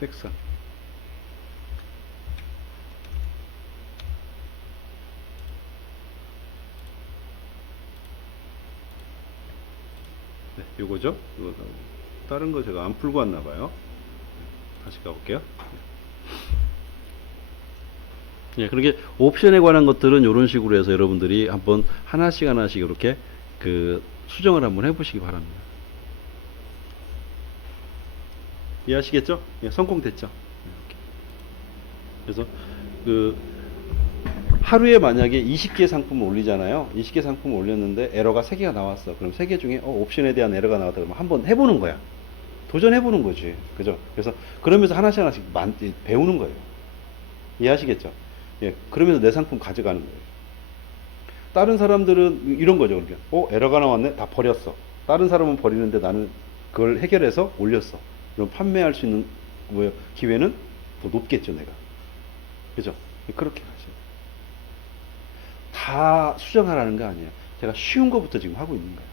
색상. 네, 요거죠. 이거 다른 거 제가 안 풀고 왔나 봐요. 다시 가볼게요. 예, 그렇게 옵션에 관한 것들은 이런 식으로 해서 여러분들이 한번 하나씩 하나씩 이렇게 그 수정을 한번 해보시기 바랍니다. 이해하시겠죠? 예, 성공됐죠? 이렇게. 그래서 그 하루에 만약에 20개 상품을 올리잖아요. 20개 상품을 올렸는데 에러가 3개가 나왔어. 그럼 3개 중에 옵션에 대한 에러가 나왔다 그러면 한번 해보는 거야. 도전해보는 거지. 그죠? 그래서 그러면서 하나씩 하나씩 배우는 거예요. 이해하시겠죠? 예, 그러면서 내 상품 가져가는 거예요. 다른 사람들은 이런 거죠. 그러니까 에러가 나왔네. 다 버렸어. 다른 사람은 버리는데 나는 그걸 해결해서 올렸어. 그럼 판매할 수 있는 기회는 더 높겠죠, 내가. 그죠? 그렇게 가죠. 다 수정하라는 거 아니에요. 제가 쉬운 거부터 지금 하고 있는 거예요.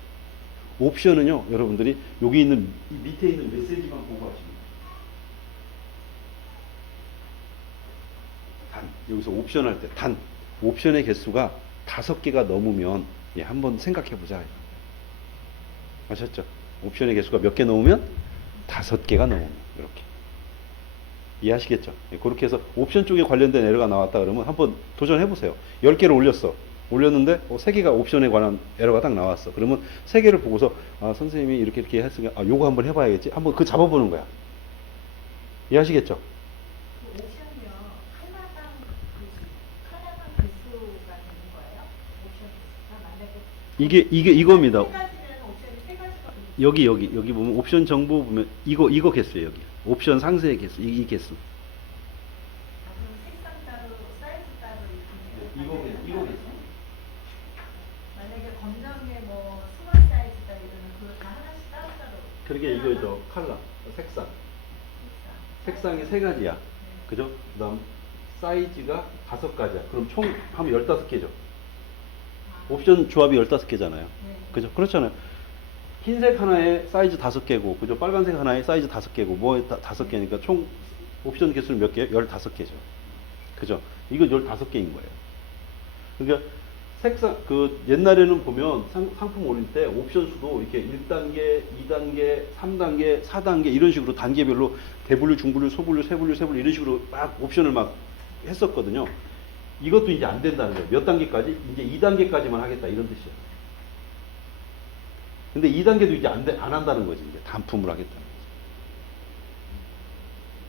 옵션은요, 여러분들이 여기 있는 이 밑에 있는 메시지만 보고 하시면 단 여기서 옵션 할 때 단 옵션의 개수가 5개가 넘으면 한번 생각해 보자. 아셨죠? 옵션의 개수가 몇 개 넘으면 5개가 넘으면 이렇게 이해하시겠죠? 그렇게 해서 옵션 쪽에 관련된 에러가 나왔다 그러면 한번 도전해 보세요. 10개를 올렸는데 3개가 옵션에 관한 에러가 딱 나왔어. 그러면 3개를 보고서 선생님이 이렇게 했으니까 요거 한번 해봐야겠지. 한번 그 잡아보는 거야. 이해하시겠죠? 그 옵션이요. 하나당 개수가 되는 거예요? 옵션 개수가 만약에 이겁니다. 세 가지면 옵션이 3가지가 여기 보면 옵션 정보 보면 이거 개수예요. 여기 옵션 상세의 개수 이 개수. 그럼 색상 따로, 사이즈 따로 이거 개수. 만약에 검정에 뭐 스몰 사이즈다 이러면 그거 다 하나씩 따로따로. 그러게 이거죠. 컬러, 색상이 3가지야. 그죠? 그다음 사이즈가 5가지야. 그럼 총 하면 15개죠. 옵션 조합이 15개잖아요. 네. 그죠? 그렇잖아요. 흰색 하나에 사이즈 5개고, 그죠? 빨간색 하나에 사이즈 5개고, 5개니까 총 옵션 개수는 몇 개예요? 15개죠. 그죠? 이거 15개인 거예요. 그러니까 색상, 옛날에는 보면 상품 올릴 때 옵션 수도 이렇게 1단계, 2단계, 3단계, 4단계 이런 식으로 단계별로 대분류, 중분류, 소분류, 세분류 이런 식으로 막 옵션을 막 했었거든요. 이것도 이제 안 된다는 거예요. 몇 단계까지? 이제 2단계까지만 하겠다 이런 뜻이에요. 근데 2단계도 이제 안 한다는 거지. 이제 단품을 하겠다는 거지.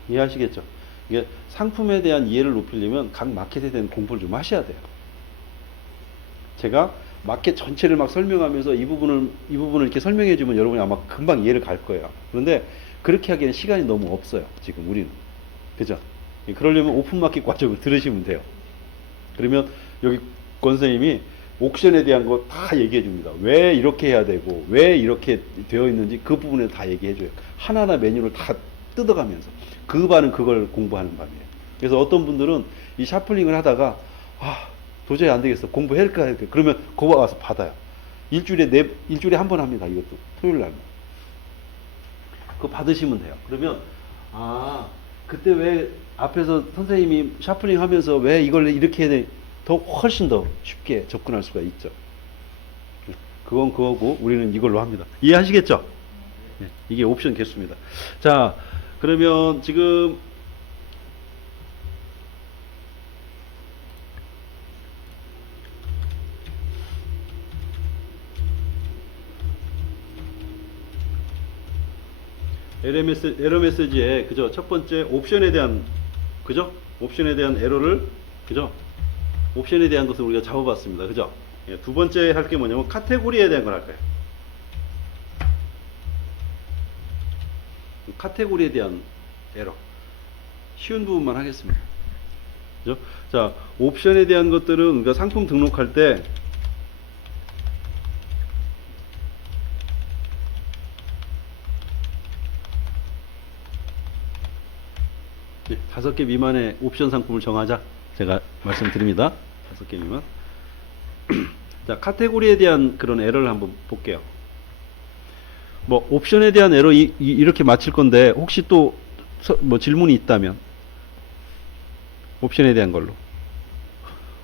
이해하시겠죠? 이게 상품에 대한 이해를 높이려면 각 마켓에 대한 공부를 좀 하셔야 돼요. 제가 마켓 전체를 막 설명하면서 이 부분을 이렇게 설명해 주면 여러분이 아마 금방 이해를 갈 거예요. 그런데 그렇게 하기에는 시간이 너무 없어요. 지금 우리는. 그죠? 그러려면 오픈 마켓 과정을 들으시면 돼요. 그러면 여기 권선생님이 옥션에 대한 거 다 얘기해 줍니다. 왜 이렇게 해야 되고 왜 이렇게 되어 있는지 그 부분에 다 얘기해 줘요. 하나하나 메뉴를 다 뜯어가면서 그 반은 그걸 공부하는 반이에요. 그래서 어떤 분들은 이 샤플링을 하다가 도저히 안 되겠어. 공부할까? 그러면 거기 와서 받아요. 일주일에 한 번 합니다. 이것도 토요일 날. 그거 받으시면 돼요. 그러면 그때 왜 앞에서 선생님이 샤플링 하면서 왜 이걸 이렇게 해야 돼? 더 훨씬 더 쉽게 접근할 수가 있죠. 그건 그거고 우리는 이걸로 합니다. 이해하시겠죠? 네, 이게 옵션 개수입니다. 자, 그러면 지금 에러 메시지에 그죠? 첫 번째 옵션에 대한 그죠? 옵션에 대한 에러를 그죠? 옵션에 대한 것을 우리가 잡아봤습니다. 그죠? 예, 두 번째 할 게 뭐냐면 카테고리에 대한 걸 할 거예요. 카테고리에 대한 에러. 쉬운 부분만 하겠습니다. 그죠? 자, 옵션에 대한 것들은 그러니까 상품 등록할 때 네, 5개 미만의 옵션 상품을 정하자. 제가 말씀드립니다. 5개 미만. 자, 카테고리에 대한 그런 에러를 한번 볼게요. 뭐 옵션에 대한 에러 이렇게 마칠 건데 혹시 또 뭐 질문이 있다면 옵션에 대한 걸로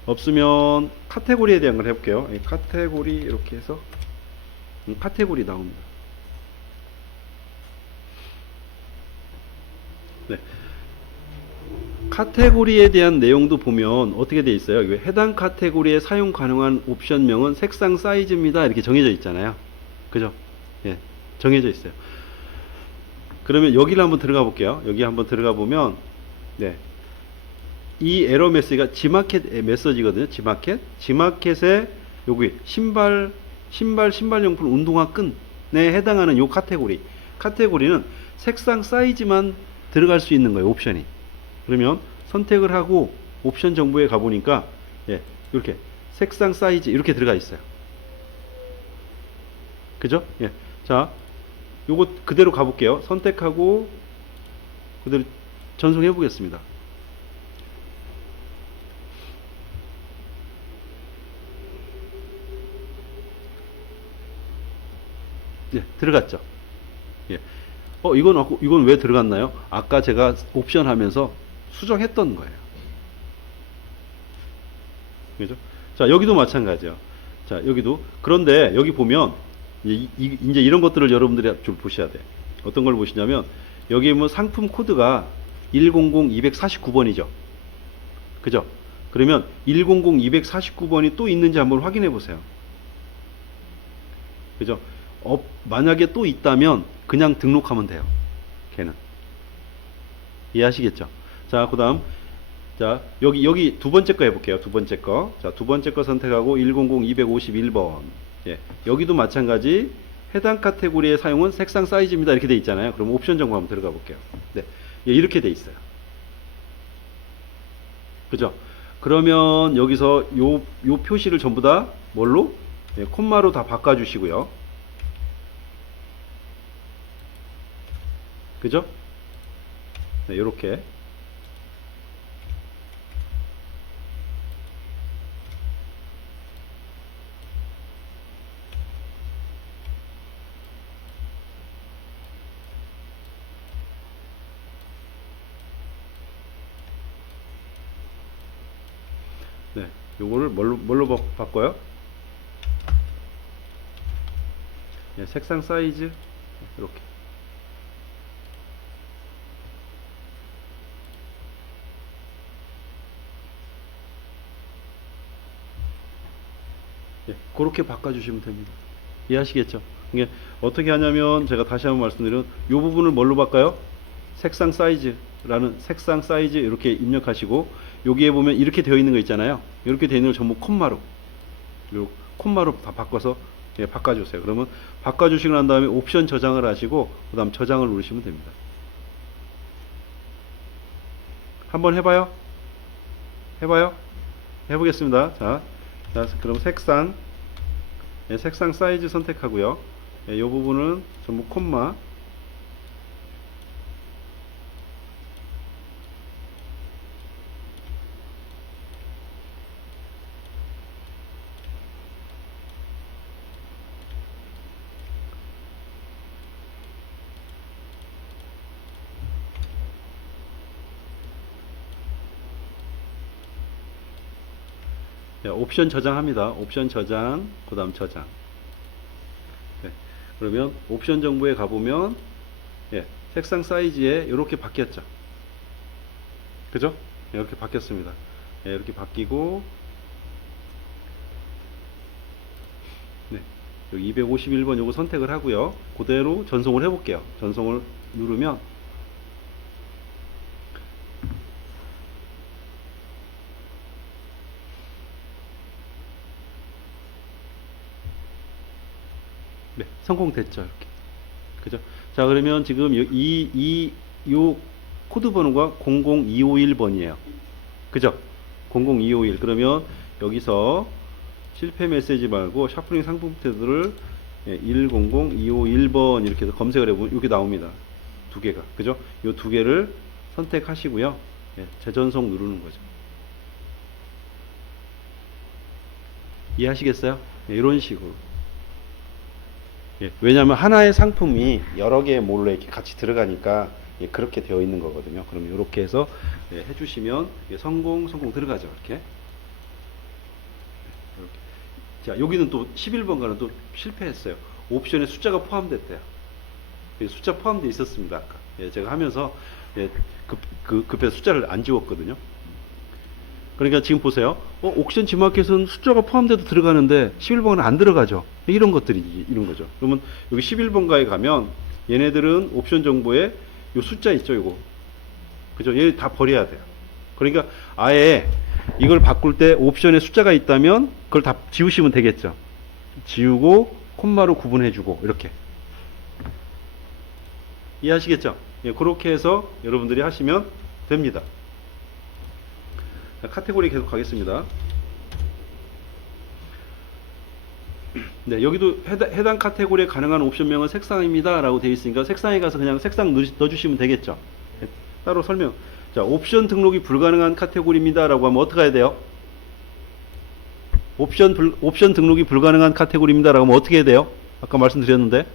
없으면 카테고리에 대한 걸 해볼게요. 카테고리 이렇게 해서 카테고리 나옵니다. 네. 카테고리에 대한 내용도 보면 어떻게 돼 있어요? 해당 카테고리에 사용 가능한 옵션명은 색상 사이즈입니다. 이렇게 정해져 있잖아요. 그죠? 예, 정해져 있어요. 그러면 여기를 한번 들어가 볼게요. 여기 한번 들어가 보면 네. 이 에러 메시지가 지마켓 메시지거든요. 지마켓에 여기 신발용품, 운동화 끈에 해당하는 요 카테고리는 색상 사이즈만 들어갈 수 있는 거예요. 옵션이. 그러면 선택을 하고 옵션 정보에 가보니까 예, 이렇게 색상 사이즈 이렇게 들어가 있어요. 그죠? 예. 자, 요거 그대로 가볼게요. 선택하고 그대로 전송해 보겠습니다. 네, 들어갔죠. 예. 이건 왜 들어갔나요? 아까 제가 옵션 하면서 수정했던 거예요. 그죠? 자, 여기도 마찬가지요. 자, 여기도. 그런데 여기 보면, 이제 이런 것들을 여러분들이 좀 보셔야 돼요. 어떤 걸 보시냐면, 여기 뭐 상품 코드가 100249번이죠. 그죠? 그러면 100249번이 또 있는지 한번 확인해 보세요. 그죠? 만약에 또 있다면 그냥 등록하면 돼요. 걔는. 이해하시겠죠? 자, 그 다음. 자, 여기 두 번째 거 해볼게요. 두 번째 거. 자, 두 번째 거 선택하고 100251번. 예. 여기도 마찬가지. 해당 카테고리의 사용은 색상 사이즈입니다. 이렇게 돼 있잖아요. 그럼 옵션 정보 한번 들어가 볼게요. 네. 예, 이렇게 돼 있어요. 그죠? 그러면 여기서 요 표시를 전부 다 뭘로? 예, 콤마로 다 바꿔주시고요. 그죠? 네, 요렇게. 네, 요거를 뭘로 바꿔요? 네, 색상 사이즈 이렇게. 네, 그렇게 바꿔주시면 됩니다. 이해하시겠죠? 이게 어떻게 하냐면 제가 다시 한번 말씀드리면 이 부분을 뭘로 바꿔요? 색상 사이즈 이렇게 입력하시고 여기에 보면 이렇게 되어 있는 거 있잖아요. 이렇게 되어 있는 걸 전부 콤마로 다 바꿔서 예, 바꿔주세요. 그러면 바꿔주시고 난 다음에 옵션 저장을 하시고 그 다음 저장을 누르시면 됩니다. 한번 해봐요. 해보겠습니다. 자, 그럼 색상 사이즈 선택하고요. 이 부분은 전부 콤마. 네, 옵션 저장합니다. 옵션 저장, 그 다음 저장. 네, 그러면 옵션 정보에 가보면 예, 색상 사이즈에 이렇게 바뀌었죠. 그죠? 이렇게 바뀌었습니다. 예, 이렇게 바뀌고 네, 여기 251번 요거 선택을 하고요. 그대로 전송을 해볼게요. 전송을 누르면 네, 성공됐죠. 이렇게. 그죠? 자, 그러면 지금 요 코드 번호가 00251번이에요. 그죠? 00251. 그러면 여기서 실패 메시지 말고 샤프링 상품태도를 100251번 이렇게 해서 검색을 해보면 이렇게 나옵니다. 두 개가. 그죠? 요 두 개를 선택하시고요. 재전송 누르는 거죠. 이해하시겠어요? 이런 식으로. 왜냐하면 하나의 상품이 여러 개의 몰래 이렇게 같이 들어가니까 그렇게 되어 있는 거거든요. 그럼 이렇게 해서 해주시면 성공 들어가죠. 이렇게. 이렇게. 자, 여기는 또 11번가는 또 실패했어요. 옵션에 숫자가 포함됐대요. 숫자 포함되어 있었습니다. 아까. 제가 하면서 급해서 숫자를 안 지웠거든요. 그러니까 지금 보세요. 옥션 지마켓은 숫자가 포함돼도 들어가는데 11번은 안 들어가죠. 이런 것들이 이런 거죠. 그러면 여기 11번가에 가면 얘네들은 옵션 정보에 요 숫자 있죠, 요거. 그죠? 얘 다 버려야 돼요. 그러니까 아예 이걸 바꿀 때 옵션에 숫자가 있다면 그걸 다 지우시면 되겠죠. 지우고 콤마로 구분해주고 이렇게. 이해하시겠죠? 그렇게 해서 여러분들이 하시면 됩니다. 자, 카테고리 계속 가겠습니다. 네, 여기도 해당 카테고리에 가능한 옵션명은 색상입니다 라고 되어 있으니까 색상에 가서 그냥 색상 넣어주시면 되겠죠. 따로 설명. 자, 옵션 등록이 불가능한 카테고리입니다 라고 하면 어떻게 해야 돼요? 옵션 등록이 불가능한 카테고리입니다 라고 하면 어떻게 해야 돼요? 아까 말씀드렸는데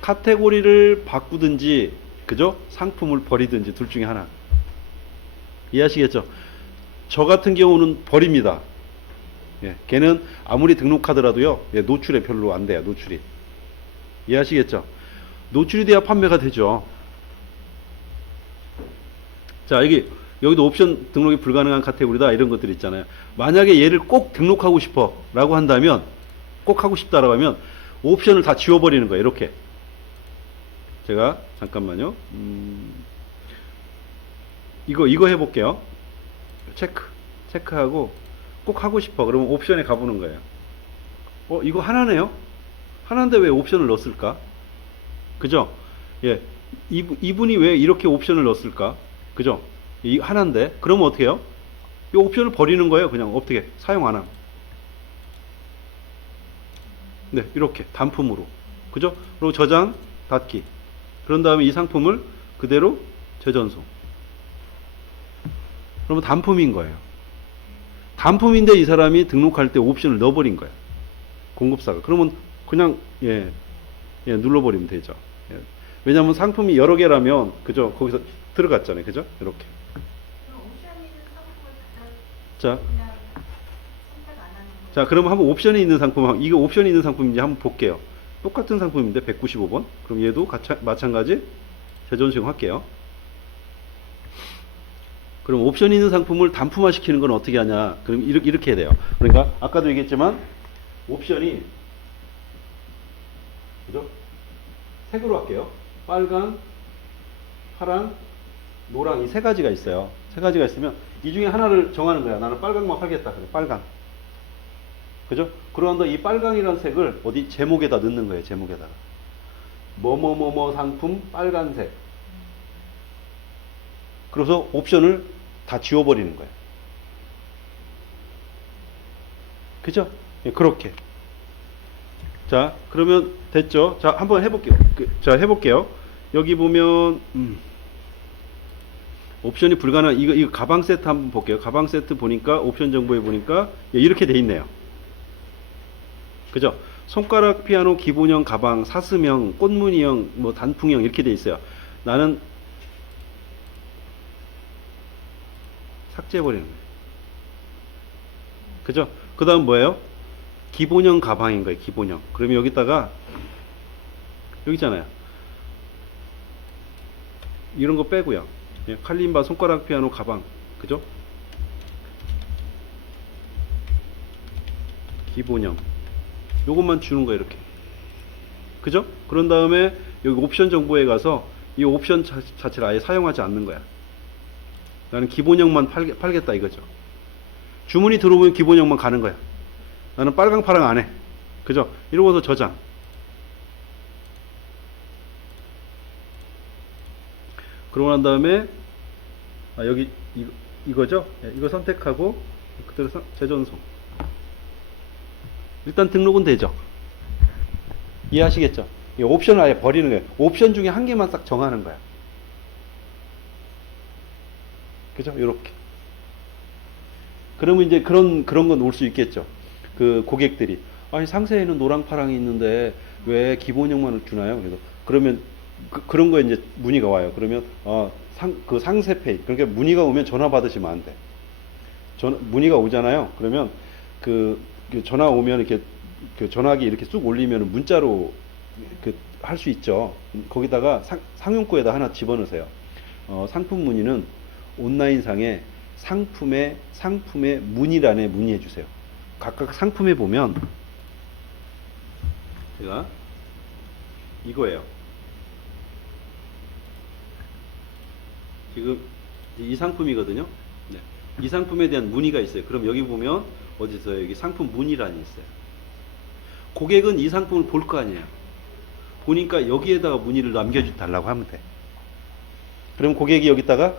카테고리를 바꾸든지 그죠? 상품을 버리든지 둘 중에 하나. 이해하시겠죠? 저 같은 경우는 버립니다. 걔는 아무리 등록하더라도요, 노출에 별로 안 돼요, 노출이. 이해하시겠죠? 노출이 돼야 판매가 되죠. 자, 여기도 옵션 등록이 불가능한 카테고리다, 이런 것들 있잖아요. 만약에 얘를 꼭 등록하고 싶어, 라고 한다면, 꼭 하고 싶다라고 하면, 옵션을 다 지워버리는 거예요, 이렇게. 제가, 잠깐만요. 이거 해볼게요. 체크하고 꼭 하고 싶어. 그러면 옵션에 가보는 거예요. 이거 하나네요? 하나인데 왜 옵션을 넣었을까? 그죠? 이분이 왜 이렇게 옵션을 넣었을까? 그죠? 이 하나인데. 그러면 어떻게 해요? 이 옵션을 버리는 거예요. 그냥 어떻게? 사용 안 함. 네, 이렇게. 단품으로. 그죠? 그리고 저장, 닫기. 그런 다음에 이 상품을 그대로 재전송. 그러면 단품인 거예요. 단품인데 이 사람이 등록할 때 옵션을 넣어버린 거예요. 공급사가. 그러면 그냥 눌러버리면 되죠. 왜냐하면 상품이 여러 개라면 그죠? 거기서 들어갔잖아요. 그죠? 이렇게. 그럼 옵션이 있는 상품을 자, 그냥 선택 안 하는 거. 자, 그러면 한번 옵션이 있는 상품, 이거 옵션이 있는 상품인지 한번 볼게요. 똑같은 상품인데 195번. 그럼 얘도 마찬가지 재전송 할게요. 그럼 옵션이 있는 상품을 단품화 시키는 건 어떻게 하냐? 그럼 이렇게 해야 돼요. 그러니까 아까도 얘기했지만 옵션이 그죠? 색으로 할게요. 빨강, 파랑, 노랑 이 세 가지가 있어요. 세 가지가 있으면 이 중에 하나를 정하는 거야. 나는 빨강만 팔겠다. 그래, 빨강. 그죠? 그런데 이 빨강이라는 색을 어디 제목에다 넣는 거예요. 제목에다가. 뭐뭐뭐뭐 상품 빨간색. 그래서 옵션을 다 지워버리는 거예요. 그죠? 그렇게. 자, 그러면 됐죠? 자, 한번 해볼게요. 자, 해볼게요. 여기 보면, 옵션이 불가능한, 이거 가방 세트 한번 볼게요. 가방 세트 보니까, 옵션 정보에 보니까, 이렇게 돼 있네요. 그죠? 손가락 피아노 기본형 가방, 사슴형, 꽃무늬형, 뭐 단풍형 이렇게 돼 있어요. 나는 삭제해버리는 거예요. 그죠? 그 다음 뭐예요? 기본형 가방인 거예요. 기본형. 그러면 여기다가 여기 있잖아요. 이런 거 빼고요. 칼림바 손가락 피아노 가방. 그죠? 기본형. 요것만 주는 거예요. 이렇게. 그죠? 그런 다음에 여기 옵션 정보에 가서 이 옵션 자체를 아예 사용하지 않는 거야. 나는 기본형만 팔겠다 이거죠. 주문이 들어오면 기본형만 가는 거야. 나는 빨강 파랑 안 해. 그죠? 이러고서 저장. 그러고 난 다음에 여기 이거죠? 예, 이거 선택하고 그대로 재전송. 일단 등록은 되죠. 이해하시겠죠? 이 옵션을 아예 버리는 거예요. 옵션 중에 한 개만 딱 정하는 거야. 그죠? 요렇게. 그러면 이제 그런 건 올 수 있겠죠. 그 고객들이 아니 상세에는 노랑 파랑이 있는데 왜 기본형만 주나요? 그래서 그러면 그런 거에 이제 문의가 와요. 그러면 그 상세 페이지, 그러니까 문의가 오면 전화 받으시면 안 돼. 문의가 오잖아요. 그러면 그 전화 오면 이렇게 그 전화기 이렇게 쑥 올리면 문자로 할 수 있죠. 거기다가 상용구에다 하나 집어넣으세요. 상품 문의는 온라인상에 상품의 문의란에 문의해 주세요. 각각 상품에 보면 제가 이거예요. 지금 이 상품이거든요. 네. 이 상품에 대한 문의가 있어요. 그럼 여기 보면 어디 있어요? 여기 상품 문의란이 있어요. 고객은 이 상품을 볼 거 아니에요. 보니까 여기에다가 문의를 남겨달라고 하면 돼. 그럼 고객이 여기다가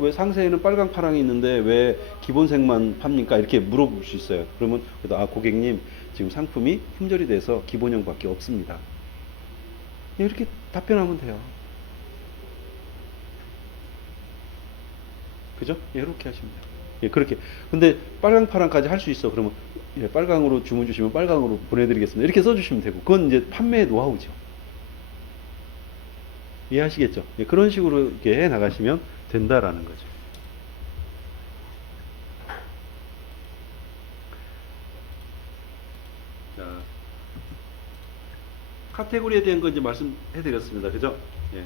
왜 상세에는 빨강 파랑이 있는데 왜 기본색만 팝니까? 이렇게 물어볼 수 있어요. 그러면 고객님 지금 상품이 품절이 돼서 기본형밖에 없습니다. 이렇게 답변하면 돼요. 그죠? 이렇게 하시면 돼요. 예, 그렇게. 근데 빨강 파랑까지 할 수 있어. 그러면 예, 빨강으로 주문 주시면 빨강으로 보내드리겠습니다. 이렇게 써주시면 되고, 그건 이제 판매의 노하우죠. 이해하시겠죠? 예, 그런 식으로 이렇게 해 나가시면 된다라는 거죠. 자, 카테고리에 대한 거 이제 말씀해드렸습니다. 그죠? 예. 예.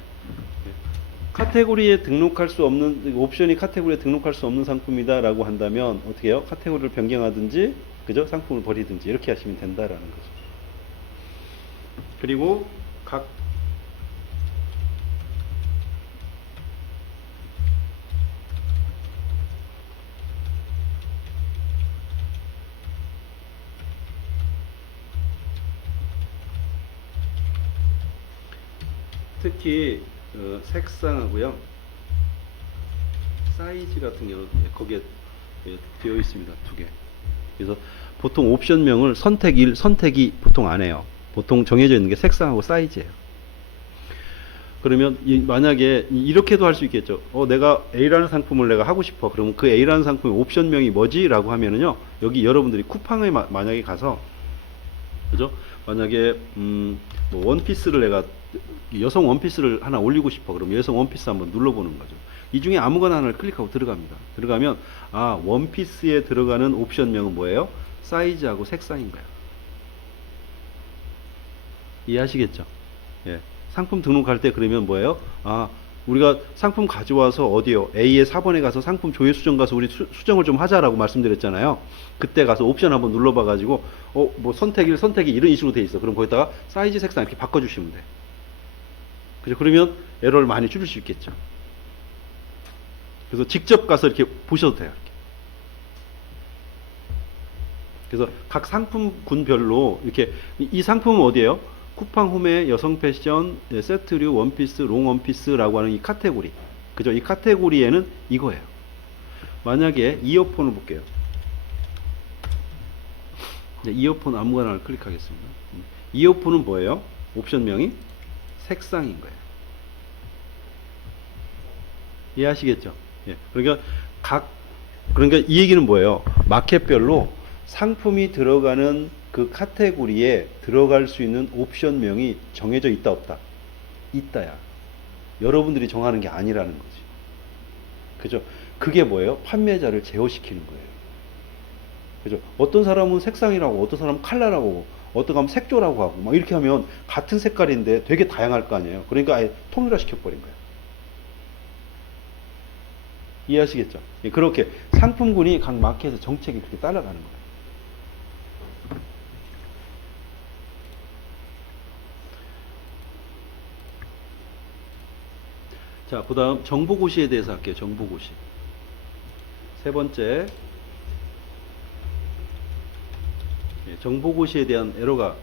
카테고리에 등록할 수 없는, 옵션이 카테고리에 등록할 수 없는 상품이다라고 한다면 어떻게 해요? 카테고리를 변경하든지, 그죠? 상품을 버리든지 이렇게 하시면 된다라는 거죠. 그리고 특히 색상하고요, 사이즈 같은 경우 거기에 되어 있습니다. 2개. 그래서 보통 옵션명을 선택 1, 선택 2 보통 안 해요. 보통 정해져 있는 게 색상하고 사이즈예요. 그러면 만약에 이렇게도 할 수 있겠죠. 내가 A라는 상품을 내가 하고 싶어. 그러면 그 A라는 상품의 옵션명이 뭐지? 라고 하면은요, 여기 여러분들이 쿠팡에 만약에 가서, 그죠? 만약에 뭐 원피스를 내가 여성 원피스를 하나 올리고 싶어. 그럼 여성 원피스 한번 눌러보는 거죠. 이 중에 아무거나 하나를 클릭하고 들어갑니다. 들어가면 원피스에 들어가는 옵션명은 뭐예요? 사이즈하고 색상인 거예요. 이해하시겠죠? 예. 상품 등록할 때 그러면 뭐예요? 우리가 상품 가져와서 어디요? A의 4번에 가서 상품 조회 수정 가서 우리 수정을 좀 하자라고 말씀드렸잖아요. 그때 가서 옵션 한번 눌러봐 가지고 뭐 선택 1, 선택 2 이런 식으로 돼 있어. 그럼 거기다가 사이즈, 색상 이렇게 바꿔 주시면 돼. 그죠? 그러면 에러를 많이 줄일 수 있겠죠. 그래서 직접 가서 이렇게 보셔도 돼요. 이렇게. 그래서 각 상품군별로 이렇게 이 상품은 어디예요? 쿠팡 홈의 여성 패션, 세트류, 원피스, 롱 원피스라고 하는 이 카테고리. 그죠? 이 카테고리에는 이거예요. 만약에 이어폰을 볼게요. 이어폰 아무거나 클릭하겠습니다. 이어폰은 뭐예요? 옵션명이 색상인 거예요. 이해하시겠죠? 예. 그러니까 이 얘기는 뭐예요? 마켓별로 상품이 들어가는 그 카테고리에 들어갈 수 있는 옵션명이 정해져 있다 없다? 있다야. 여러분들이 정하는 게 아니라는 거지. 그죠? 그게 뭐예요? 판매자를 제어시키는 거예요. 그죠? 어떤 사람은 색상이라고, 어떤 사람은 컬러라고, 어떤 사람은 색조라고 하고, 막 이렇게 하면 같은 색깔인데 되게 다양할 거 아니에요. 그러니까 아예 통일화 시켜버린 거예요. 이해하시겠죠? 예, 그렇게 상품군이 각 마켓에서 정책이 그렇게 따라가는 거예요. 자, 그 다음 정보고시에 대해서 할게요. 정보고시. 세 번째, 정보고시에 대한 에러가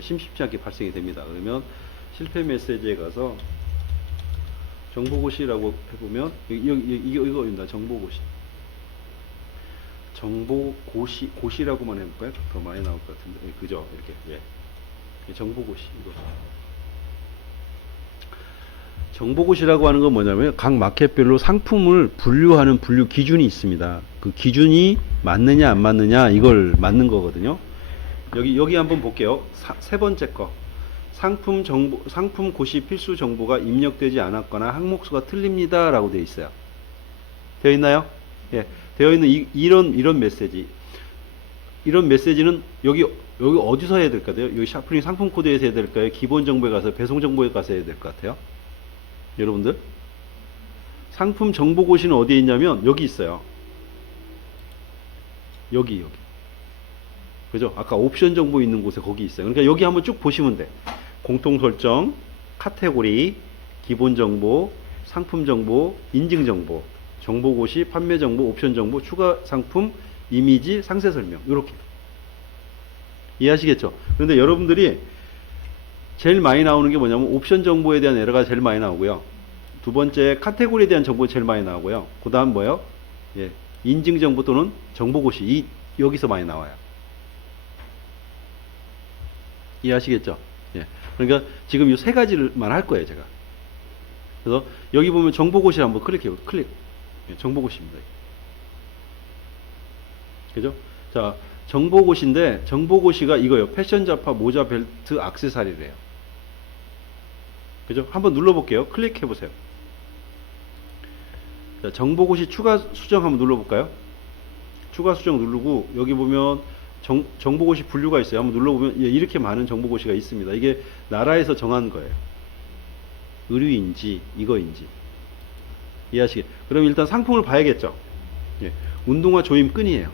심심치 않게 발생이 됩니다. 그러면 실패 메시지에 가서 정보고시라고 해보면 이거입니다. 정보고시. 고시라고만 해볼까요? 더 많이 나올 것 같은데. 예, 그죠? 이렇게. 예. 정보고시 이거. 정보고시라고 하는 건 뭐냐면 각 마켓별로 상품을 분류하는 분류 기준이 있습니다. 그 기준이 맞느냐 안 맞느냐 이걸 맞는 거거든요. 여기 한번 볼게요. 세 번째 거. 상품 고시 필수 정보가 입력되지 않았거나 항목수가 틀립니다라고 되어 있어요. 되어 있나요? 예. 되어 있는 이런 메시지. 이런 메시지는 여기 어디서 해야 될까요? 여기 샤프링 상품 코드에서 해야 될까요? 기본 정보에 가서 배송 정보에 가서 해야 될 것 같아요. 여러분들 상품 정보 고시는 어디에 있냐면 여기 있어요. 여기 그죠? 아까 옵션 정보 있는 곳에 거기 있어요. 그러니까 여기 한번 쭉 보시면 돼. 공통 설정, 카테고리, 기본 정보, 상품 정보, 인증 정보, 정보 고시, 판매 정보, 옵션 정보, 추가 상품, 이미지, 상세 설명. 이렇게 이해하시겠죠? 그런데 여러분들이 제일 많이 나오는 게 뭐냐면 옵션 정보에 대한 에러가 제일 많이 나오고요. 두 번째 카테고리에 대한 정보 제일 많이 나오고요. 그 다음 뭐예요? 예, 인증 정보 또는 정보 고시 여기서 많이 나와요. 이해하시겠죠? 예. 그러니까 지금 이 세 가지만 할 거예요, 제가. 그래서 여기 보면 정보 고시 한번 클릭해요. 예, 정보 고시입니다. 그죠? 자, 정보 고시인데 정보 고시가 이거예요. 패션 잡화, 모자, 벨트, 액세서리래요. 그죠? 한번 눌러볼게요. 클릭해보세요. 자, 정보고시 추가 수정 한번 눌러볼까요? 추가 수정 누르고 여기 보면 정보고시 분류가 있어요. 한번 눌러보면 예, 이렇게 많은 정보고시가 있습니다. 이게 나라에서 정한 거예요. 의류인지 이거인지 이해하시게. 그럼 일단 상품을 봐야겠죠. 예, 운동화 조임끈이에요.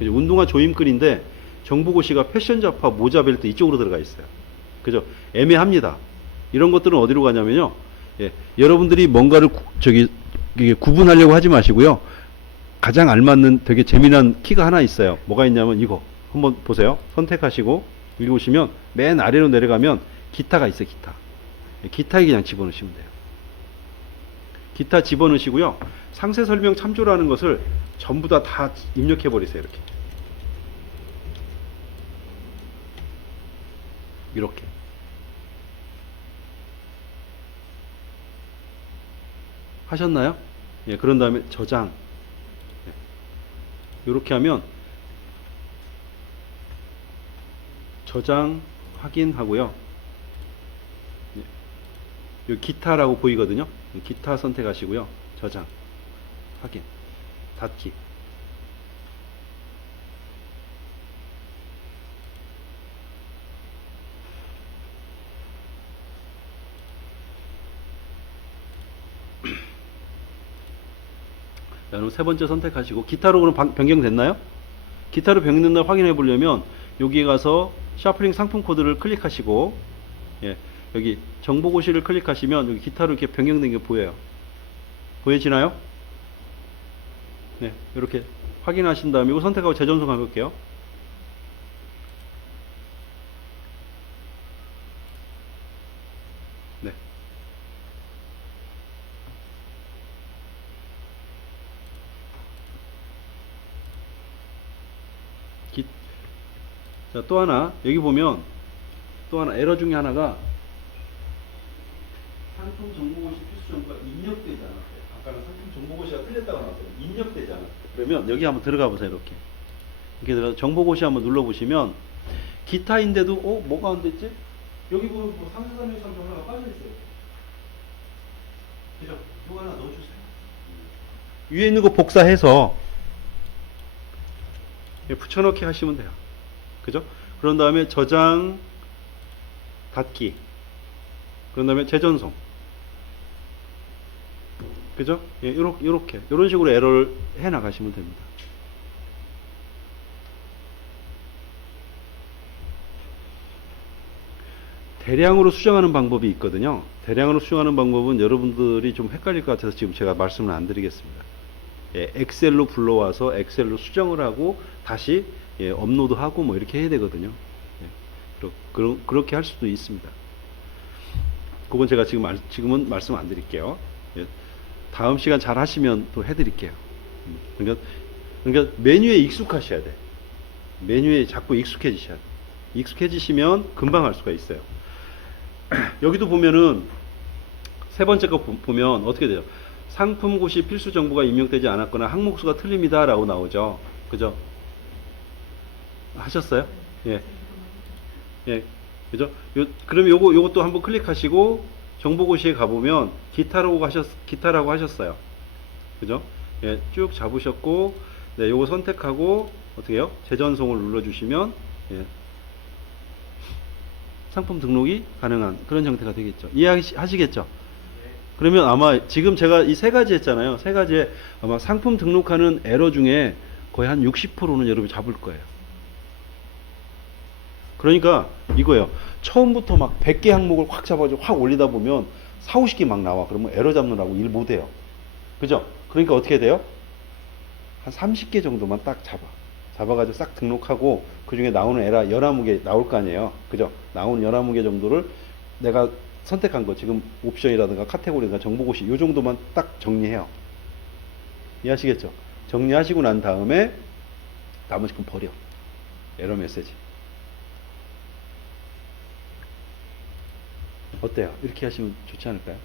그죠? 운동화 조임끈인데 정보고시가 패션 잡화, 모자, 벨트 이쪽으로 들어가 있어요. 그죠? 애매합니다. 이런 것들은 어디로 가냐면요. 예, 여러분들이 뭔가를 구분하려고 하지 마시고요. 가장 알맞는 되게 재미난 키가 하나 있어요. 뭐가 있냐면 이거. 한번 보세요. 선택하시고 여기 보시면 맨 아래로 내려가면 기타가 있어요. 기타. 예, 기타에 그냥 집어넣으시면 돼요. 기타 집어넣으시고요. 상세 설명 참조라는 것을 전부 다 입력해 버리세요. 이렇게. 하셨나요? 예, 그런 다음에 저장. 이렇게 하면 저장 확인하고요. 예, 여기 기타라고 보이거든요. 기타 선택하시고요. 저장 확인 닫기. 자, 그럼 세 번째 선택하시고 기타로 그럼 변경됐나요? 기타로 변경된다 확인해 보려면 여기에 가서 샤프링 상품 코드를 클릭하시고 예, 여기 정보고시를 클릭하시면 여기 기타로 이렇게 변경된 게 보여요. 보여지나요? 네, 이렇게 확인하신 다음에 이거 선택하고 재전송 해볼게요. 네. 자, 또 하나 여기 보면 또 하나 에러 중에 하나가 상품 정보고시 필수 정보가 입력되지 않았어요. 아까는 상품 정보고시가 틀렸다고 나왔어요. 입력되지 않았어요. 그러면 여기 한번 들어가 보세요. 이렇게 들어가 정보고시 한번 눌러보시면 기타인데도 뭐가 안 됐지? 여기 보면 뭐 상세설명 참조 하나가 빠져있어요. 그죠? 이거 하나 넣어주세요. 위에 있는 거 복사해서 붙여넣기 하시면 돼요. 그죠? 그런 다음에 저장, 닫기. 그런 다음에 재전송. 그죠? 예, 요렇게. 요런 식으로 에러를 해 나가시면 됩니다. 대량으로 수정하는 방법이 있거든요. 대량으로 수정하는 방법은 여러분들이 좀 헷갈릴 것 같아서 지금 제가 말씀을 안 드리겠습니다. 예, 엑셀로 불러와서 엑셀로 수정을 하고 다시 예, 업로드하고 뭐 이렇게 해야 되거든요. 예, 그렇게 할 수도 있습니다. 그건 제가 지금은 말씀 안 드릴게요. 예. 다음 시간 잘 하시면 또 해드릴게요. 그러니까 메뉴에 익숙하셔야 돼. 메뉴에 자꾸 익숙해지셔야 돼. 익숙해지시면 금방 할 수가 있어요. 여기도 보면은 세 번째 거 보면 어떻게 돼요? 상품 고시 필수 정보가 입력되지 않았거나 항목수가 틀립니다 라고 나오죠. 그죠? 하셨어요? 예. 예. 그죠? 그럼 요것도 한번 클릭하시고 정보고시에 가보면 기타라고 하셨어요. 그죠? 예, 쭉 잡으셨고, 네, 요거 선택하고, 어떻게 해요? 재전송을 눌러주시면, 예, 상품 등록이 가능한 그런 형태가 되겠죠. 이해하시겠죠? 그러면 아마 지금 제가 이 세 가지 했잖아요. 세 가지에 아마 상품 등록하는 에러 중에 거의 한 60%는 여러분이 잡을 거예요. 그러니까 이거예요. 처음부터 막 100개 항목을 확 잡아가지고 확 올리다 보면 4, 50개 막 나와. 그러면 에러 잡느라고 일 못해요. 그죠? 그러니까 어떻게 돼요? 한 30개 정도만 딱 잡아가지고 싹 등록하고 그 중에 나오는 에러 11개 나올 거 아니에요. 그죠? 나오는 11개 정도를 내가 선택한 거 지금 옵션이라든가 카테고리라든가 정보고시 요 정도만 딱 정리해요. 이해하시겠죠? 정리하시고 난 다음에 나머지 건 버려. 에러 메시지. 어때요? 이렇게 하시면 좋지 않을까요?